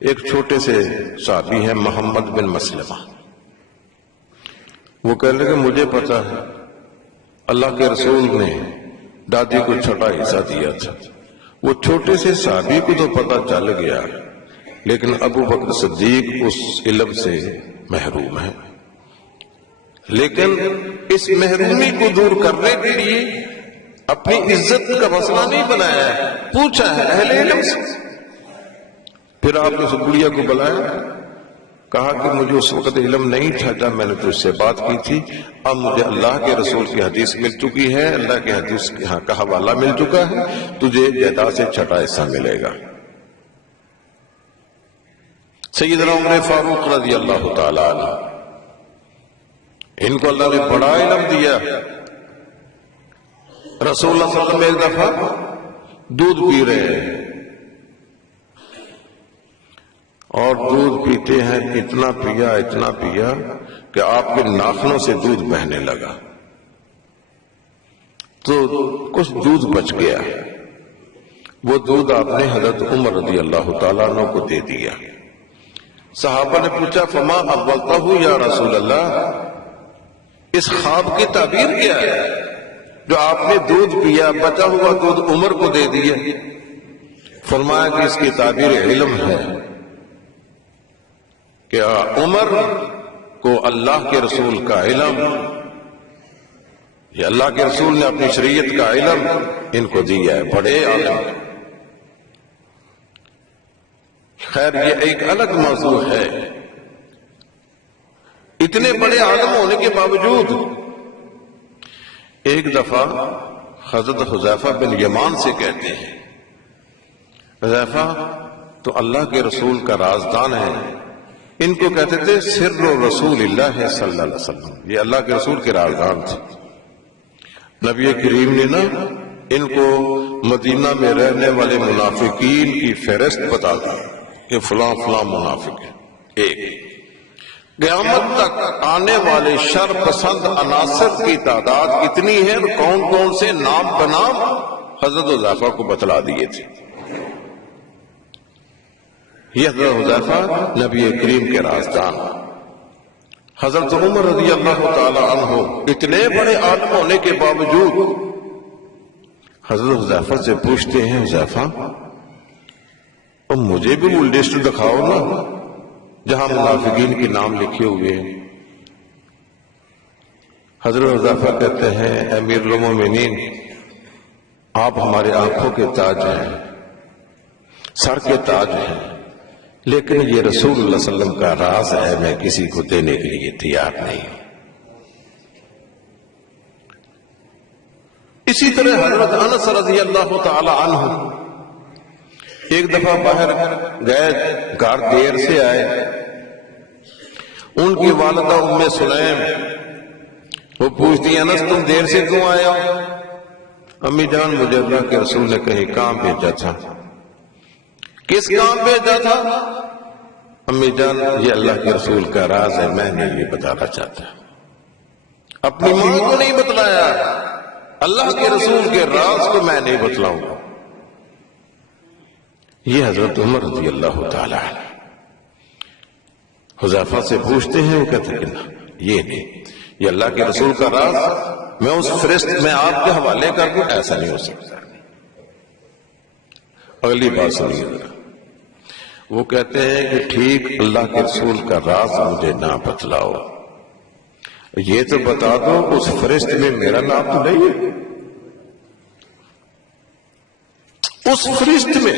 ایک چھوٹے سے صحابی ہے محمد بن مسلمہ، وہ کہنے لگے مجھے پتا ہے اللہ کے رسول نے دادی کو چھٹا حصہ دیا تھا۔ وہ چھوٹے سے صحابی کو تو پتا چل گیا، لیکن ابو بکر صدیق اس علم سے محروم ہے۔ لیکن اس محرومی کو دور کرنے کے لیے اپنی عزت کا مسئلہ نہیں بنایا ہے، پوچھا ہے اہل علم سے۔ پھر آپ نے اس گڑیا کو بلایا، کہا کہ مجھے اس وقت علم نہیں تھا جب میں نے تجھ سے بات کی تھی، اب مجھے اللہ کے رسول کی حدیث مل چکی ہے، اللہ کے حدیث کا حوالہ مل چکا ہے، تجھے جائیداد سے چھٹا حصہ ملے گا۔ سیدنا عمر فاروق رضی اللہ تعالی عنہ، ان کو اللہ نے بڑا علم دیا۔ رسول اللہ صلی اللہ علیہ وسلم ایک دفعہ دودھ پی رہے ہیں اور دودھ پیتے ہیں، اتنا پیا کہ آپ کے ناخنوں سے دودھ بہنے لگا، تو کچھ دودھ بچ گیا، وہ دودھ آپ نے حضرت عمر رضی اللہ تعالیٰ عنہ کو دے دیا۔ صحابہ نے پوچھا فما اولتہ یا رسول اللہ، اس خواب کی تعبیر کیا ہے جو آپ نے دودھ پیا، بچا ہوا دودھ عمر کو دے دیا؟ فرمایا کہ اس کی تعبیر علم ہے کہ عمر کو اللہ کے رسول کا علم، یہ اللہ کے رسول نے اپنی شریعت کا علم ان کو دیا ہے، بڑے عالم۔ خیر یہ ایک الگ موضوع ہے، اتنے بڑے عالم ہونے کے باوجود ایک دفعہ حضرت حذیفہ بن یمان سے کہتے ہیں، حذیفہ تو اللہ کے رسول کا رازدان ہے، ان کو کہتے تھے سر رسول اللہ صلی اللہ علیہ وسلم، یہ اللہ کے رسول کے رازدان تھے۔ نبی کریم نے نا ان کو مدینہ میں رہنے والے منافقین کی فہرست بتا دی کہ فلاں فلاں منافق ہے۔ ایک قیامت تک آنے والے شر پسند عناصر کی تعداد کتنی ہے اور کون کون سے نام بنام حضرت حذیفہ کو بتلا دیے تھے۔ یہ حضرت حذیفہ نبی کریم کے رازدان، حضرت عمر رضی اللہ تعالی عنہ اتنے بڑے عالم ہونے کے باوجود حضرت حذیفہ سے پوچھتے ہیں حذیفہ اور مجھے بھی وہ لسٹ دکھاؤ نا جہاں منافقین کے نام لکھے ہوئے ہیں۔ حضرت حذیفہ کہتے ہیں امیر المومنین آپ ہمارے آنکھوں کے تاج ہیں، سر کے تاج ہیں، لیکن یہ رسول اللہ صلی اللہ علیہ وسلم کا راز ہے، میں کسی کو دینے کے لیے تیار نہیں۔ اسی طرح حضرت انس رضی اللہ تعالی عنہ ایک دفعہ باہر گئے، گھر دیر سے آئے، ان کی والدہ ام سلیم وہ پوچھتی ہیں انس تم دیر سے کیوں آیا؟ امی جان مجھے اللہ کے رسول نے کہیں کام بھیجا تھا۔ کس کام بھیجا تھا؟ امی جان یہ اللہ کے رسول کا راز ہے، میں نہیں یہ بتانا چاہتا۔ اپنی ماں کو نہیں بتلایا، اللہ کے رسول کے راز کو میں نہیں بتلاؤں گا۔ یہ حضرت عمر رضی اللہ تعالی عنہ حذیفہ سے پوچھتے ہیں، وہ کہتے ہیں کہ یہ نہیں، یہ اللہ کے رسول کا راز میں اس فرشت میں آپ کے حوالے کر دوں، ایسا نہیں ہو سکتا۔ اگلی بات سنیے ذرا، وہ کہتے ہیں کہ ٹھیک اللہ کے رسول کا راز مجھے نہ بتلاؤ، یہ تو بتا دو اس فرشت میں میرا نام تو نہیں ہے، اس فرشت میں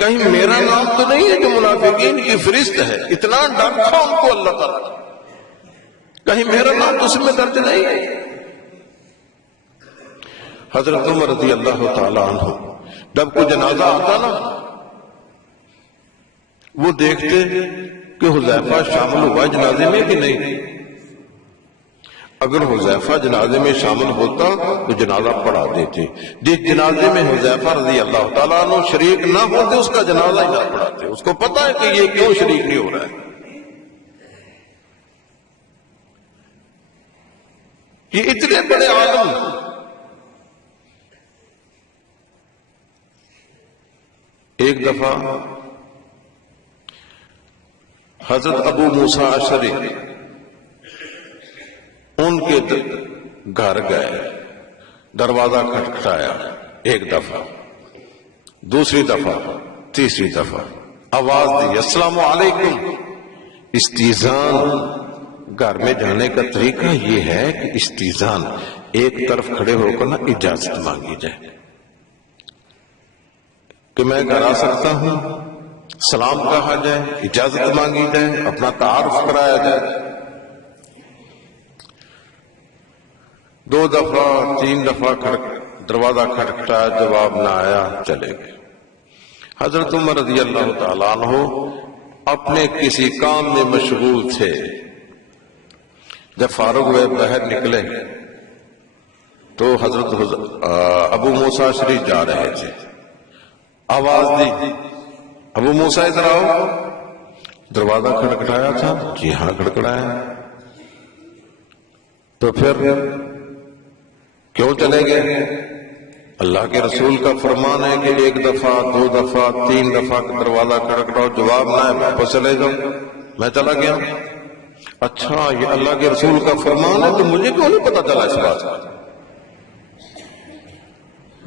کہیں میرا نام تو نہیں ہے جو منافقین کی فرشت ہے؟ اتنا ڈر تھا ان کو اللہ تعالیٰ، کہیں میرا نام تو اس میں درج نہیں ہے۔ حضرت عمر رضی اللہ تعالی عنہ جب کوئی جنازہ آتا نا وہ دیکھتے کہ حذیفہ شامل ہوا جنازے میں کہ نہیں۔ اگر حذیفہ جنازے میں شامل ہوتا تو جنازہ پڑھا دیتے، جس جنازے میں حذیفہ رضی اللہ تعالیٰ عنہ شریک نہ ہوتے اس کا جنازہ ہی نہ پڑھاتے، اس کو پتا ہے کہ یہ کیوں شریک نہیں ہو رہا ہے۔ یہ اتنے بڑے عالم. ایک دفعہ حضرت ابو موسیٰ اشعری ان کے گھر گئے، دروازہ کھٹکھٹایا، ایک دفعہ، دوسری دفعہ، تیسری دفعہ، آواز دی السلام علیکم. استیزان گھر میں جانے کا طریقہ یہ ہے کہ استیزان ایک طرف کھڑے ہو کر نا اجازت مانگی جائے کہ میں گھر آ سکتا ہوں، سلام کہا جائے، اجازت مانگی جائے، اپنا تعارف کرایا جائے. 2 دفعہ 3 دفعہ دروازہ کھٹکھٹایا، جواب نہ آیا، چلے گئے. حضرت عمر رضی اللہ تعالیٰ عنہ اپنے کسی کام میں مشغول تھے. جب فارغ ہوئے باہر نکلے تو حضرت ابو موسیٰ اشعری جا رہے تھے. آواز دی ابو موسیٰ ادھر آؤ. دروازہ کھٹکھٹایا تھا، جی ہاں کھٹکھٹایا. تو پھر کیوں چلے گئے؟ اللہ کے رسول کا فرمان ہے کہ 1 دفعہ 2 دفعہ 3 دفعہ دروازہ کھٹکھٹاؤ، جواب نہ ہے واپس چلے جاؤ. میں چلا گیا. اچھا یہ اللہ کے رسول کا فرمان ہے تو مجھے کیوں نہیں پتا چلا اس بات کا؟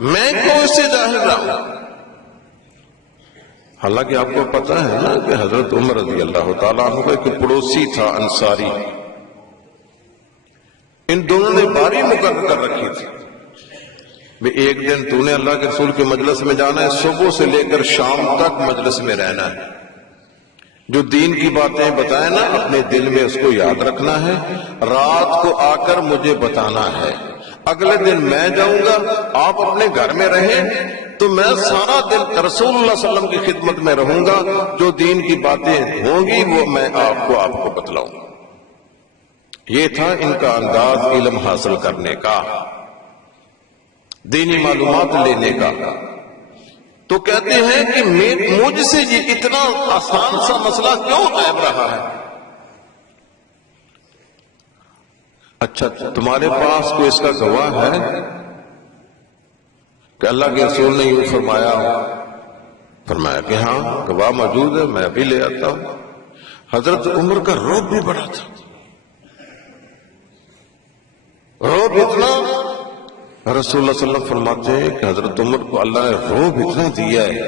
میں کیوں اس سے ظاہر رہا؟ حالانکہ آپ کو پتا ہے نا کہ حضرت عمر رضی اللہ تعالیٰ عنہ کا ایک پڑوسی تھا انصاری، ان دونوں نے باری مقرر کر رکھی تھی کہ ایک دن تو نے اللہ کے رسول کے مجلس میں جانا ہے، صبح سے لے کر شام تک مجلس میں رہنا ہے، جو دین کی باتیں بتائیں نا اپنے دل میں اس کو یاد رکھنا ہے، رات کو آ کر مجھے بتانا ہے. اگلے دن میں جاؤں گا، آپ اپنے گھر میں رہیں تو میں سارا دن رسول اللہ صلی اللہ علیہ وسلم کی خدمت میں رہوں گا، جو دین کی باتیں ہوں گی وہ میں آپ کو بتلاؤں گا. یہ تھا ان کا انداز علم حاصل کرنے کا، دینی معلومات لینے کا. تو کہتے ہیں کہ مجھ سے یہ اتنا آسان سا مسئلہ کیوں غائب رہا ہے؟ اچھا تمہارے پاس کوئی اس کا گواہ ہے کہ اللہ کے رسول نے یوں فرمایا؟ فرمایا کہ ہاں گواہ موجود ہے، میں بھی لے آتا ہوں. حضرت عمر کا رعب بھی بڑا تھا، رعب اتنا، رسول اللہ صلی اللہ علیہ وسلم فرماتے ہیں کہ حضرت عمر کو اللہ نے رعب اتنا دیا ہے،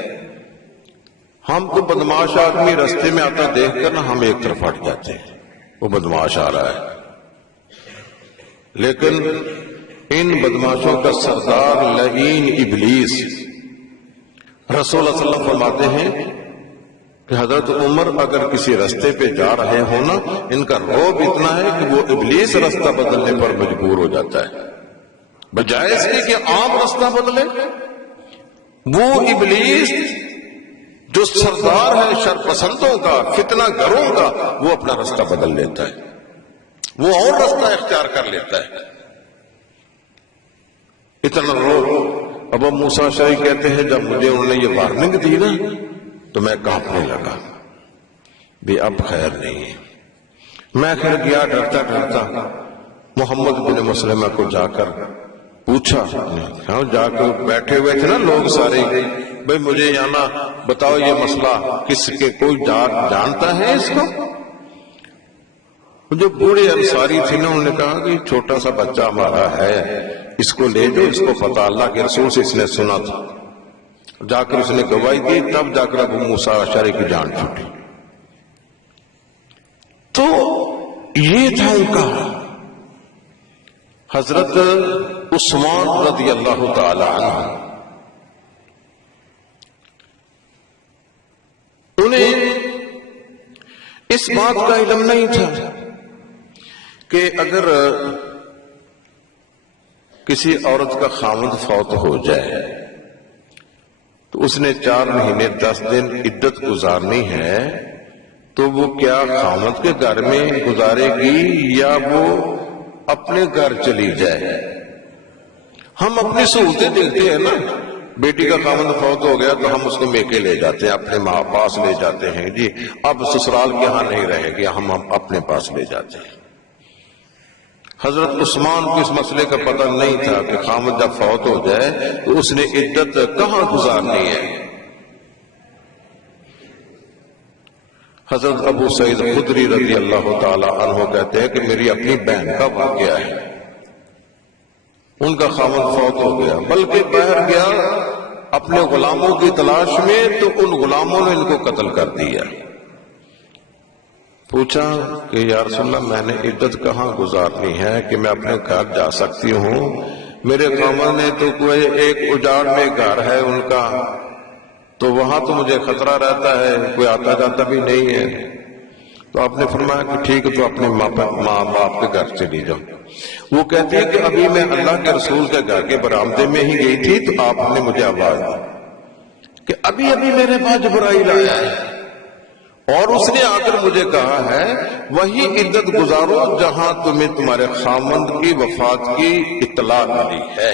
ہم تو بدماش آدمی رستے میں آتا دیکھ کر نا ہم ایک طرف ہٹ جاتے ہیں، وہ بدماش آ رہا ہے. لیکن ان بدماشوں کا سردار لعین ابلیس، رسول اللہ صلی اللہ علیہ وسلم فرماتے ہیں کہ حضرت عمر اگر کسی رستے پہ جا رہے ہو نا، ان کا رعب اتنا ہے کہ وہ ابلیس رستہ بدلنے پر مجبور ہو جاتا ہے، بجائے اس کے کہ عام رستہ بدلے. وہ ابلیس جو سردار ہے شرپسندوں کا، فتنہ گروں کا، وہ اپنا رستہ بدل لیتا ہے، وہ اور رستہ اختیار کر لیتا ہے. اتنا رعب. ابو موسیٰ اشعری کہتے ہیں جب مجھے انہوں نے یہ وارننگ دی نا تو میں کانپنے لگا بھی اب خیر نہیں ہے. میں پھر گیا ڈرتا ڈرتا محمد بن مسلمہ کو جا کر پوچھا. ہاں جا کر بیٹھے ہوئے تھے نا لوگ سارے، بھئی مجھے یہاں بتاؤ یہ مسئلہ کس کے، کوئی جانتا ہے اس کو؟ جو بوڑھے انصاری تھے نا انہوں نے کہا کہ چھوٹا سا بچہ ہمارا ہے، اس کو لے جو، اس کو پتا اللہ کے رسول سے اس نے سنا تھا. جا کر اس نے گواہی دی، تب جا کر ابو موسیٰ اشعری کی جان چھوٹی. تو یہ تھا ان کا. حضرت عثمان رضی اللہ تعالی عنہ، انہیں اس بات کا علم نہیں تھا کہ اگر کسی عورت کا خاوند فوت ہو جائے تو اس نے 4 مہینے 10 دن عدت گزارنی ہے، تو وہ کیا خاوند کے گھر میں گزارے گی یا وہ اپنے گھر چلی جائے؟ ہم اپنی سہولتیں دیکھتے ہیں نا، بیٹی کا خاوند فوت ہو گیا تو ہم اس کو میکے لے جاتے ہیں، اپنے ماں پاس لے جاتے ہیں، جی اب سسرال کے ہاں نہیں رہے گی، ہم اپنے پاس لے جاتے ہیں. حضرت عثمان کو اس مسئلے کا پتہ نہیں تھا کہ خامد جب فوت ہو جائے تو اس نے عدت کہاں گزارنی ہے۔ حضرت ابو سعید خدری رضی اللہ تعالی عنہ کہتے ہیں کہ میری اپنی بہن کا واقعہ ہے، ان کا خامد فوت ہو گیا، بلکہ باہر گیا اپنے غلاموں کی تلاش میں تو ان غلاموں نے ان کو قتل کر دیا۔ پوچھا کہ یا رسول اللہ میں نے عدت کہاں گزارنی ہے کہ میں اپنے گھر جا سکتی ہوں؟ میرے خامد نے تو کوئی ایک اجاڑ میں گھر ہے ان کا، تو وہاں تو مجھے خطرہ رہتا ہے، کوئی آتا جاتا بھی نہیں ہے۔ تو آپ نے فرمایا کہ ٹھیک ہے تو اپنے ماں باپ کے گھر چلی جاؤ۔ وہ کہتی ہے کہ ابھی میں اللہ کے رسول کے گھر کے برآمدے میں ہی گئی تھی تو آپ نے مجھے آواز دی کہ ابھی میرے پاس جبرائیل آیا ہے اور اس نے آ کر مجھے کہا ہے وہی عدت گزارو جہاں تمہیں تمہارے خامند کی وفات کی اطلاع ملی ہے۔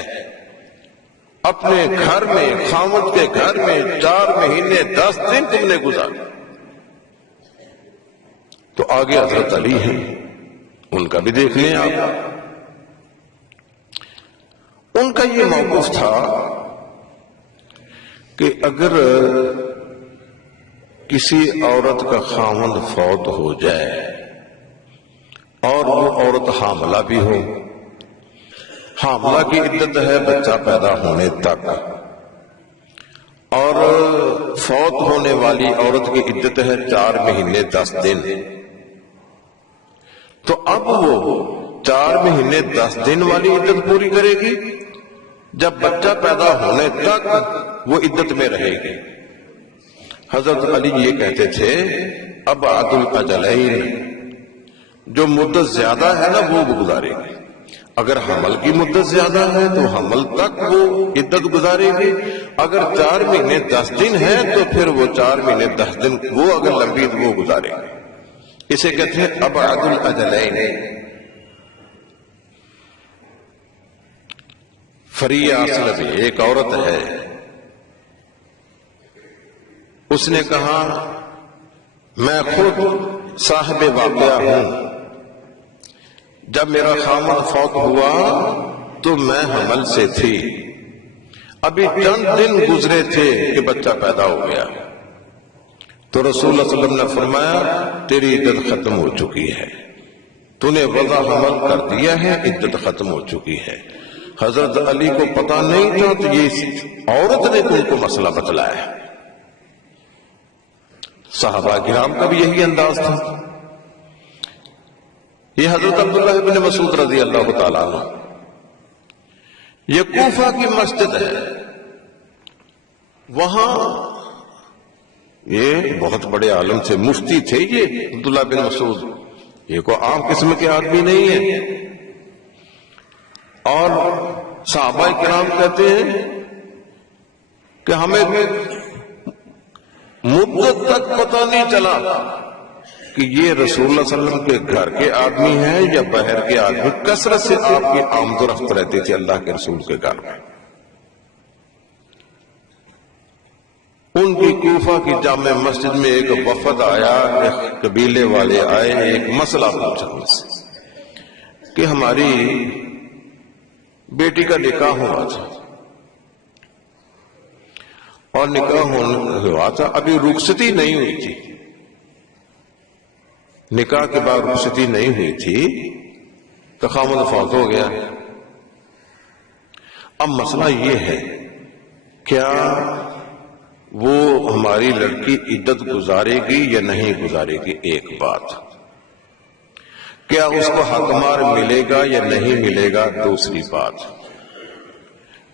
اپنے گھر میں، خامد کے گھر میں 4 مہینے 10 دن تم نے گزارے۔ تو آگے حضرت علی ہیں، ان کا بھی دیکھ لیں آپ۔ ان کا یہ موقف تھا کہ اگر کسی عورت کا خامد فوت ہو جائے اور وہ عورت حاملہ بھی ہو، حاملہ کی عدت ہے بچہ پیدا ہونے تک، اور فوت ہونے والی عورت کی عدت ہے 4 مہینے 10 دن، تو اب وہ 4 مہینے 10 دن والی عدت پوری کرے گی، جب بچہ پیدا ہونے تک وہ عدت میں رہے گی۔ حضرت علی یہ کہتے تھے ابعد الاجلین، جو مدت زیادہ ہے نا وہ گزارے گی، اگر حمل کی مدت زیادہ ہے تو حمل تک وہ عدت گزارے گی، اگر 4 مہینے 10 دن ہے تو پھر وہ 4 مہینے 10 دن وہ اگر لمبی تو وہ گزارے گی۔ اسے کہتے ہیں ابعد الاجلین۔ فریہ اسلمی ایک عورت ہے، اس نے کہا میں خود صاحب واقعہ ہوں، جب میرا خامد فوت ہوا تو میں حمل سے تھی، ابھی چند دن گزرے تھے کہ بچہ پیدا ہو گیا، تو رسول اللہ صلی اللہ علیہ وسلم نے فرمایا تیری عدت ختم ہو چکی ہے، تو نے وضع حمل کر دیا ہے، عدت ختم ہو چکی ہے۔ حضرت علی کو پتا نہیں تھا تو یہ عورت نے ان کو مسئلہ بتلایا۔ صحابہ کرام کا بھی یہی انداز تھا۔ یہ حضرت عبداللہ بن مسعود رضی اللہ تعالیٰ عنہ، یہ کوفہ کی مسجد ہے، وہاں یہ بہت بڑے عالم تھے، مفتی تھے یہ عبداللہ بن مسعود، یہ کوئی عام قسم کے آدمی نہیں ہے، اور صحابہ کرام کہتے ہیں کہ ہمیں مدت تک پتہ نہیں چلا کہ یہ رسول اللہ صلی اللہ علیہ وسلم کے گھر کے آدمی ہیں یا باہر کے آدمی، کثرت سے آپ کی آمد و رفت رہتی تھی اللہ کے رسول کے گھر میں۔ ان کی کوفہ کی جامع مسجد میں ایک وفد آیا، ایک قبیلے والے آئے، ایک مسئلہ پوچھا ان سے کہ ہماری بیٹی کا نکاح ہوا تھا، اور نکاح ہوا تھا ابھی رخصتی نہیں ہوئی تھی، نکاح کے بعد رخصتی نہیں ہوئی تھی تو خامد فوت ہو گیا۔ اب مسئلہ یہ ہے کیا وہ ہماری لڑکی عدت گزارے گی یا نہیں گزارے گی؟ ایک بات، کیا اس کو حق مار ملے گا یا نہیں ملے گا؟ دوسری بات،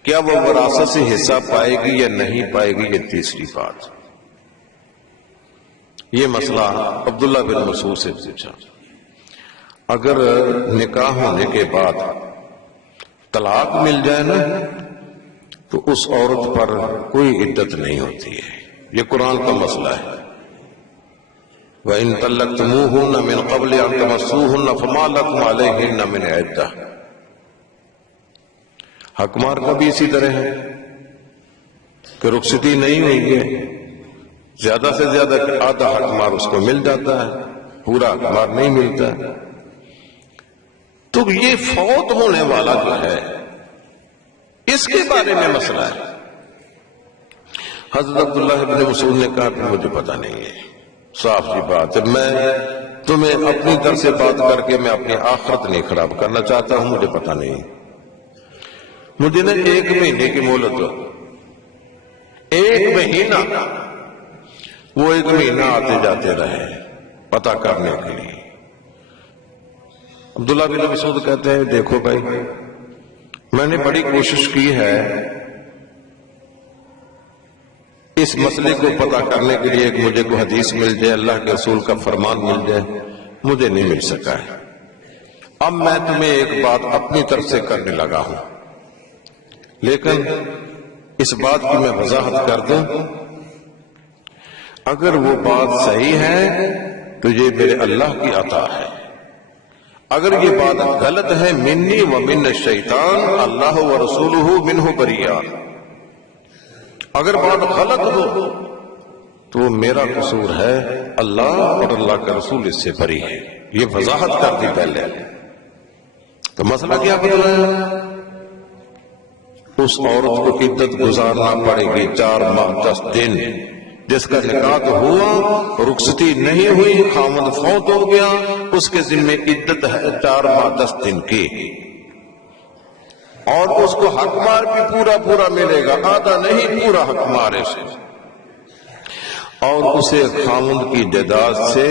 کیا وہ وراثت سے حصہ پائے گی یا نہیں پائے گی؟ یہ تیسری بات۔ یہ مسئلہ عبداللہ بن مسعود سے پوچھا۔ اگر نکاح ہونے کے بعد طلاق مل جائے نا تو اس عورت پر کوئی عدت نہیں ہوتی ہے، یہ قرآن کا مسئلہ ہے۔ وَإِن طَلَّقْتُمُوهُنَّ مِن قَبْلِ أَن تَمَسُّوهُنَّ فَمَا لَكُمْ عَلَيْهِنَّ مِنْ عِدَّةٍ۔ حق مار کا بھی اسی طرح ہے کہ رخصتی نہیں ہوئی ہے، زیادہ سے زیادہ آدھا حق مار اس کو مل جاتا ہے، پورا حق مار نہیں ملتا۔ تو یہ فوت ہونے والا جو ہے اس کے بارے میں مسئلہ ہے۔ حضرت عبداللہ ابن مسعود نے کہا کہ مجھے پتہ نہیں ہے، صاف سی بات ہے، میں تمہیں اپنی طرف سے بات کر کے میں اپنی آخرت نہیں خراب کرنا چاہتا ہوں، مجھے پتہ نہیں، مجھے نا 1 مہینے کی مہلت دو، 1 مہینہ، وہ 1 مہینہ آتے جاتے رہے پتہ کرنے کے لیے۔ عبداللہ بن مسعود کہتے ہیں دیکھو بھائی، میں نے بڑی کوشش کی ہے اس مسئلے کو پتہ کرنے کے لیے کہ مجھے کوئی حدیث مل جائے، اللہ کے رسول کا فرمان مل جائے، مجھے نہیں مل سکا ہے۔ اب میں تمہیں ایک بات اپنی طرف سے کرنے لگا ہوں، لیکن اس بات کی میں وضاحت کر دوں، اگر وہ بات صحیح ہے تو یہ میرے اللہ کی عطا ہے، اگر یہ بات غلط ہے منی و من الشیطان اللہ و رسولہ منہ بریٰ، اگر بات غلط ہو تو میرا قصور ہے، اللہ اور اللہ کا رسول اس سے بری ہے۔ یہ وضاحت کر دی پہلے، تو مسئلہ کیا بدلا ہے؟ اس عورت کو عدت گزارنا پڑے گی 4 ماہ 10 دن، جس کا نکاح تو ہوا، رخصتی نہیں ہوئی، خاوند فوت ہو گیا، اس کے ذمہ عدت ہے 4 ماہ 10 دن کی، اور اس کو حق مار بھی پورا ملے گا، آدھا نہیں، پورا حق مارے سے، اور اسے خاوند کی جائیداد سے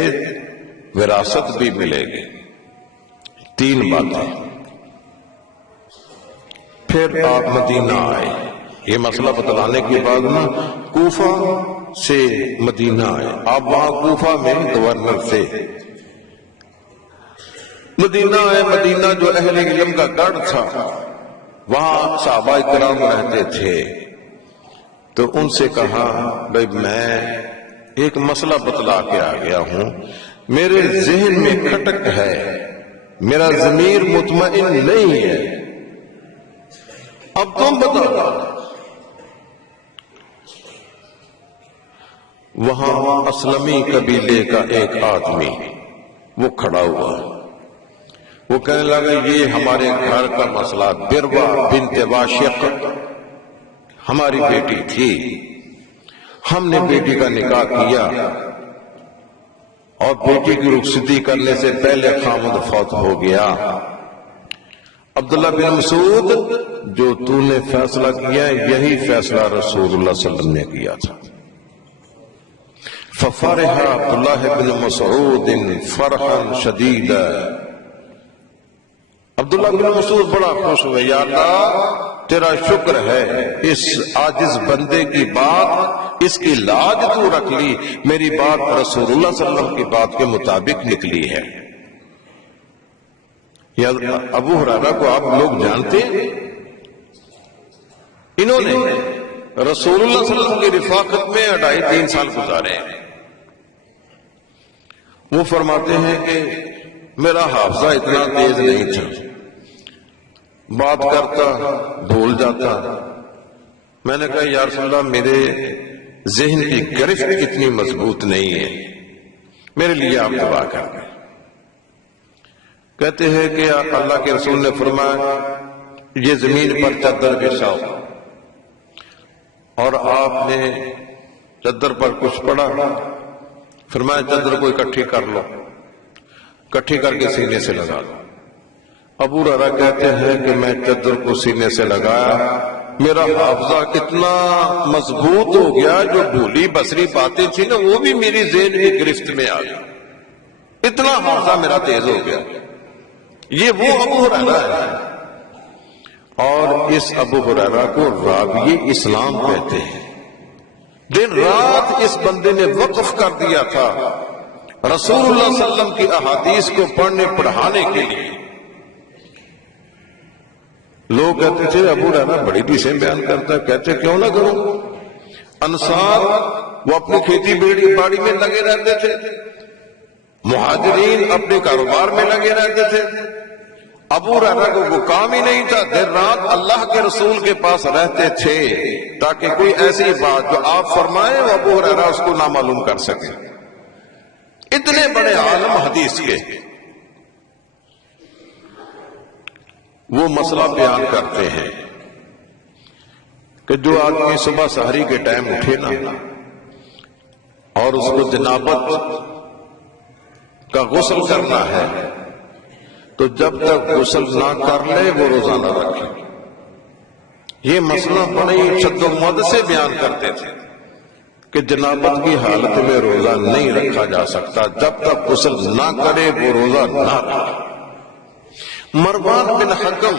وراثت بھی ملے گی۔ 3 باتیں۔ پھر آپ مدینہ آئے، یہ مسئلہ بتلانے کے بعد نا کوفہ سے مدینہ آئے، آپ وہاں کوفہ میں گورنر تھے، مدینہ آئے، مدینہ جو اہل علم کا گڑھ تھا، وہاں صحابہ کرام رہتے تھے، تو ان سے کہا بھائی میں ایک مسئلہ بتلا کے آ گیا ہوں، میرے ذہن میں کھٹک ہے، میرا ضمیر مطمئن نہیں ہے، اب تم بتاؤ۔ وہاں اسلمی قبیلے کا ایک آدمی وہ کھڑا ہوا، وہ کہنے لگا یہ ہمارے گھر کا مسئلہ، بروا بنت واشق ہماری بیٹی تھی، ہم نے بیٹی کا نکاح کیا اور بیٹی کی رخصتی کرنے سے پہلے خاوند فوت ہو گیا۔ عبداللہ بن مسعود، جو تو نے فیصلہ کیا یہی فیصلہ رسول اللہ صلی اللہ علیہ وسلم نے کیا تھا۔ ففرح عبداللہ بن مسعود فرحا شدیدا، عبداللہ بن مسعود بڑا خوش ہوئے، یا اللہ تیرا شکر ہے، اس عاجز بندے کی بات، اس کی لاج تو رکھ لی، میری بات رسول اللہ صلی اللہ علیہ وسلم کی بات کے مطابق نکلی ہے۔ یا ابو ہریرہ کو آپ لوگ جانتے ہیں، انہوں نے رسول اللہ صلی اللہ علیہ وسلم کی رفاقت میں 2.5-3 سال گزارے ہیں۔ وہ فرماتے ہیں کہ میرا حافظہ اتنا تیز نہیں تھا، بات کرتا بھول جاتا، میں نے کہا یا رسول اللہ میرے ذہن کی گرفت اتنی مضبوط نہیں ہے، میرے لیے آپ دعا کر دیں۔ کہتے ہیں کہ اللہ کے رسول نے فرمایا یہ زمین پر چادر بچھاؤ، اور آپ نے چادر پر کچھ پڑا، فرمایا چادر کو اکٹھی کر لو، اکٹھی کر کے سینے سے لگا لو۔ ابو ہریرہ کہتے ہیں کہ میں چادر کو سینے سے لگایا، میرا حافظہ اتنا مضبوط ہو گیا، جو بھولی بسری باتیں تھی نا وہ بھی میری ذہن کی گرفت میں آ گئی، اتنا حافظہ میرا تیز ہو گیا۔ یہ وہ ابو ہریرہ ہے، اور اس ابو ہریرہ کو راوی اسلام کہتے ہیں۔ دن رات اس بندے نے وقف کر دیا تھا رسول اللہ صلی اللہ علیہ وسلم کی احادیث کو پڑھنے پڑھانے کے لیے۔ لوگ کہتے تھے ابو ہریرہ بڑی حدیثیں بیان کرتا ہے، کہتے کیوں نہ کروں، انصار وہ اپنی کھیتی باڑی میں لگے رہتے تھے، مہاجرین اپنے کاروبار میں لگے رہتے تھے، ابو ہریرہ کو وہ کام ہی نہیں تھا، دن رات اللہ کے رسول کے پاس رہتے تھے تاکہ کوئی ایسی بات جو آپ فرمائیں وہ ابو ہریرہ اس کو نہ معلوم کر سکے۔ اتنے بڑے عالم حدیث کے، وہ مسئلہ بیان کرتے ہیں کہ جو آدمی صبح سحری کے ٹائم اٹھے نا اور اس کو جنابت کا غسل کرنا ہے تو جب تک غسل نہ کر لے وہ روزہ نہ رکھے. یہ مسئلہ بڑے شد و مد سے بیان کرتے تھے کہ جنابت کی حالت میں روزہ نہیں رکھا جا سکتا، جب تک غسل نہ کرے وہ روزہ نہ رکھے. مروان بن حکم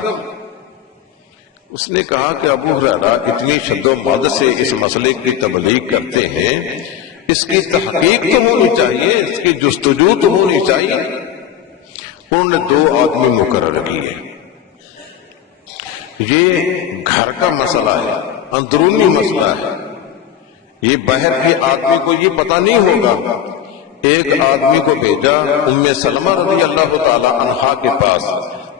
اس نے کہا کہ ابو ہریرہ اتنی شد و مد سے اس مسئلے کی تبلیغ کرتے ہیں، اس کی تحقیق تو ہونی چاہیے، اس کی جستجو تو ہونی چاہیے. انہوں نے 2 آدمی مقرر کیے. یہ گھر کا مسئلہ ہے، اندرونی مسئلہ ہے، یہ باہر کے آدمی کو یہ پتہ نہیں ہوگا. ایک آدمی کو بھیجا ام سلمہ رضی اللہ تعالی عنہا کے پاس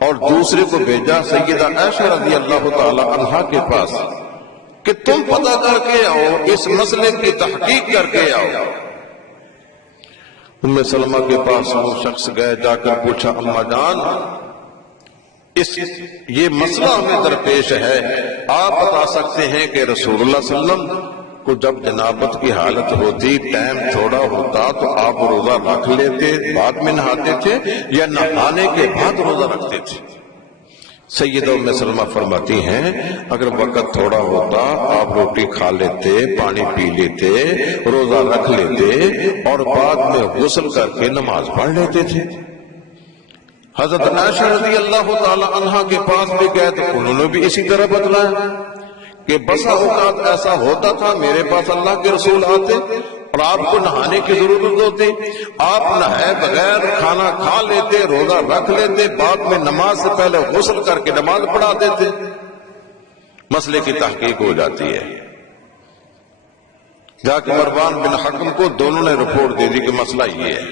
اور دوسرے کو بھیجا سیدہ عائشہ رضی اللہ تعالی عنہا کے پاس کہ تم پتہ کر کے آؤ، اس مسئلے کی تحقیق کر کے آؤ. ام سلمہ کے پاس وہ شخص گئے، جا کر پوچھا اماں جان یہ مسئلہ ہمیں درپیش ہے، آپ بتا سکتے ہیں کہ رسول اللہ صلی اللہ علیہ وسلم کو جب جنابت کی حالت ہوتی، ٹائم تھوڑا ہوتا تو آپ روزہ رکھ لیتے، بعد میں نہاتے تھے یا نہانے کے بعد روزہ رکھتے تھے؟ سیدہ ام سلمہ فرماتی ہیں اگر وقت تھوڑا ہوتا آپ روٹی کھا لیتے، پانی پی لیتے، روزہ رکھ لیتے اور بعد میں غسل کر کے نماز پڑھ لیتے تھے. حضرت عائشہ رضی اللہ تعالی عنہا کے پاس بھی گئے تو انہوں نے بھی اسی طرح بتلایا کہ بسا اوقات ایسا ہوتا تھا میرے پاس اللہ کے رسول آتے اور آپ کو نہانے کی ضرورت ہوتی، آپ نہائے بغیر کھانا کھا لیتے، روزہ رکھ لیتے، بعد میں نماز سے پہلے غسل کر کے نماز پڑھا دیتے. مسئلے کی تحقیق ہو جاتی ہے. جا کے مروان بن حکم کو دونوں نے رپورٹ دے دی کہ مسئلہ یہ ہے.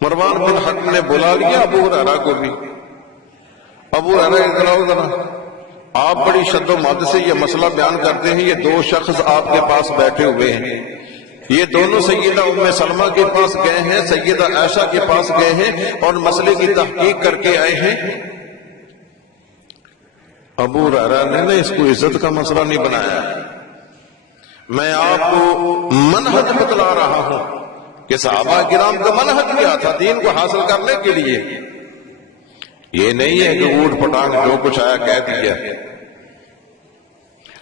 مروان بن حکم نے بلا لیا ابو ہریرہ کو بھی. ابو ہریرہ ذرا آپ بڑی شد و مد سے یہ مسئلہ بیان کرتے ہیں، یہ 2 شخص آپ کے پاس بیٹھے ہوئے ہیں، یہ دونوں سیدہ ام سلمہ کے پاس گئے ہیں، سیدہ عائشہ کے پاس گئے ہیں اور مسئلے کی تحقیق کر کے آئے ہیں. ابو ہریرہ نے نا اس کو عزت کا مسئلہ نہیں بنایا، میں آپ کو منہج بتلا رہا ہوں کہ صحابہ کرام کا منہج کیا تھا دین کو حاصل کرنے کے لیے. یہ نہیں ہے کہ اوٹ پٹانگ جو کچھ آیا کہہ دیا.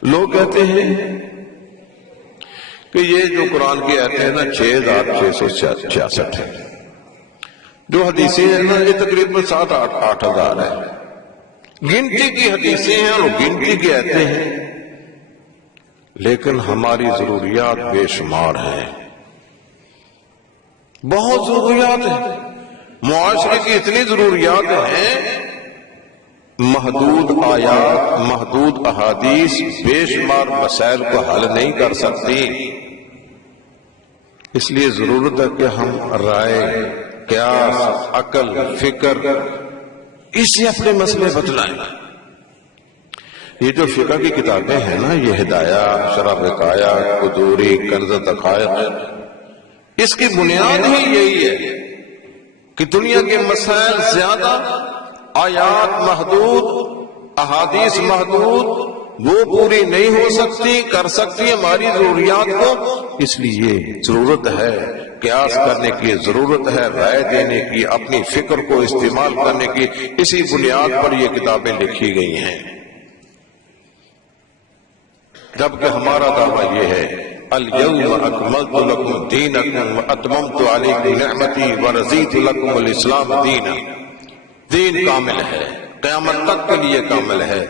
لوگ کہتے ہیں کہ یہ جو قرآن کی آیتیں ہیں نا 6666 ہے، جو حدیثیں ہیں نا یہ تقریباً 7-8 ہزار ہے. گنتی کی حدیثیں ہیں اور گنتی کی آیتیں ہیں، لیکن ہماری ضروریات بے شمار ہیں، بہت ضروریات ہیں. معاشرے کی اتنی ضروریات ہیں، محدود آیات، محدود احادیث بے شمار مسائل کو حل نہیں کر سکتی. اس لیے ضرورت ہے کہ ہم رائے، قیاس، عقل، فکر اس سے اپنے مسئلے بتلائیں. یہ جو فقہ کی کتابیں ہیں نا، یہ ہدایہ، شرح وقایہ، قدوری، کنز دقائق، اس کی بنیاد ہی یہی ہے کہ دنیا کے مسائل زیادہ، آیات محدود، احادیث محدود، وہ پوری نہیں ہو سکتی، کر سکتی ہماری ضروریات کو. اس لیے ضرورت ہے قیاس کرنے کی، ضرورت ہے رائے دینے کی، اپنی فکر کو استعمال کرنے کی. اسی بنیاد پر یہ کتابیں لکھی گئی ہیں. جبکہ ہمارا دعویٰ یہ ہے اليوم اکملت لکم دینکم واتممت علیکم نعمتی ورضیت لکم الاسلام دینا. دین کامل ہے، قیامت تک کے لیے کامل ہے،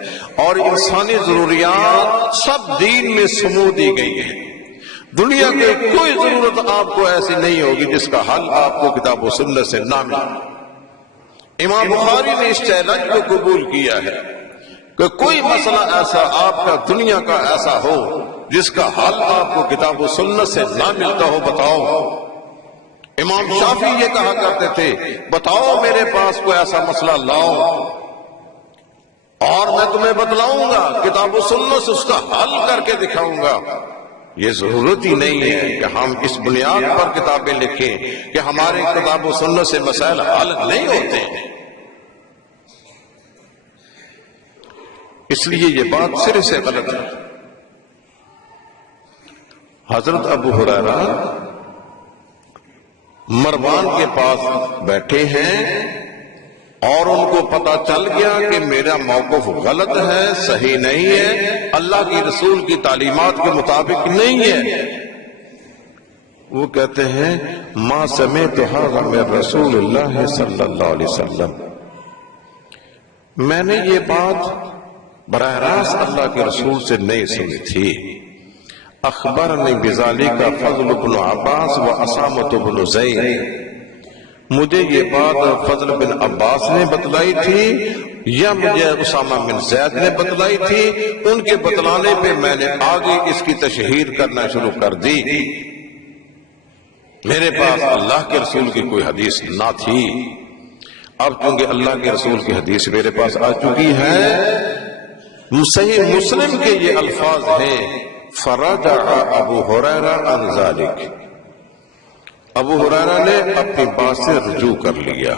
اور انسانی ضروریات سب دین میں سمو دی گئی ہیں. دنیا کی کوئی ضرورت آپ کو ایسی نہیں ہوگی جس کا حل آپ کو کتاب و سنت سے نہ ملے. امام بخاری نے اس چیلنج کو قبول کیا ہے کہ کوئی مسئلہ ایسا آپ کا دنیا کا ایسا ہو جس کا حل آپ کو کتاب و سنت سے نہ ملتا ہو، بتاؤ. امام شافعی یہ کہا کرتے تھے بتاؤ میرے پاس کوئی ایسا مسئلہ لاؤ اور میں تمہیں بتلاؤں گا، کتاب و سنت سے اس کا حل کر کے دکھاؤں گا. یہ ضرورت ہی نہیں ہے کہ ہم اس بنیاد پر کتابیں لکھیں کہ ہمارے کتاب و سنت سے مسائل حل نہیں ہوتے ہیں. اس لیے یہ بات سرے سے غلط ہے۔ حضرت ابو ہریرہ مروان کے پاس بیٹھے ہیں اور ان کو پتا چل گیا کہ میرا موقف غلط ہے، صحیح نہیں ہے، اللہ کی رسول کی تعلیمات کے مطابق نہیں ہے۔ وہ کہتے ہیں ما سمعت هذا من رسول اللہ صلی اللہ علیہ وسلم، میں نے یہ بات براہ راست اللہ کے رسول سے نہیں سنی تھی۔ اخبرنی بذالک فضل بن عباس و اسامۃ بن زید، مجھے یہ بات فضل بن عباس نے بتلائی تھی یا مجھے اسامہ بن زید نے بتلائی تھی، ان کے بتلانے پہ میں نے آگے اس کی تشہیر کرنا شروع کر دی۔ میرے پاس اللہ کے رسول کی کوئی حدیث نہ تھی، اب چونکہ اللہ کے رسول کی حدیث میرے پاس آ چکی ہے۔ صحیح مسلم کے یہ الفاظ ہیں فرجع ابو ہریرہ عن ذلک، ابو ہریرہ نے اپنی بات سے رجوع کر لیا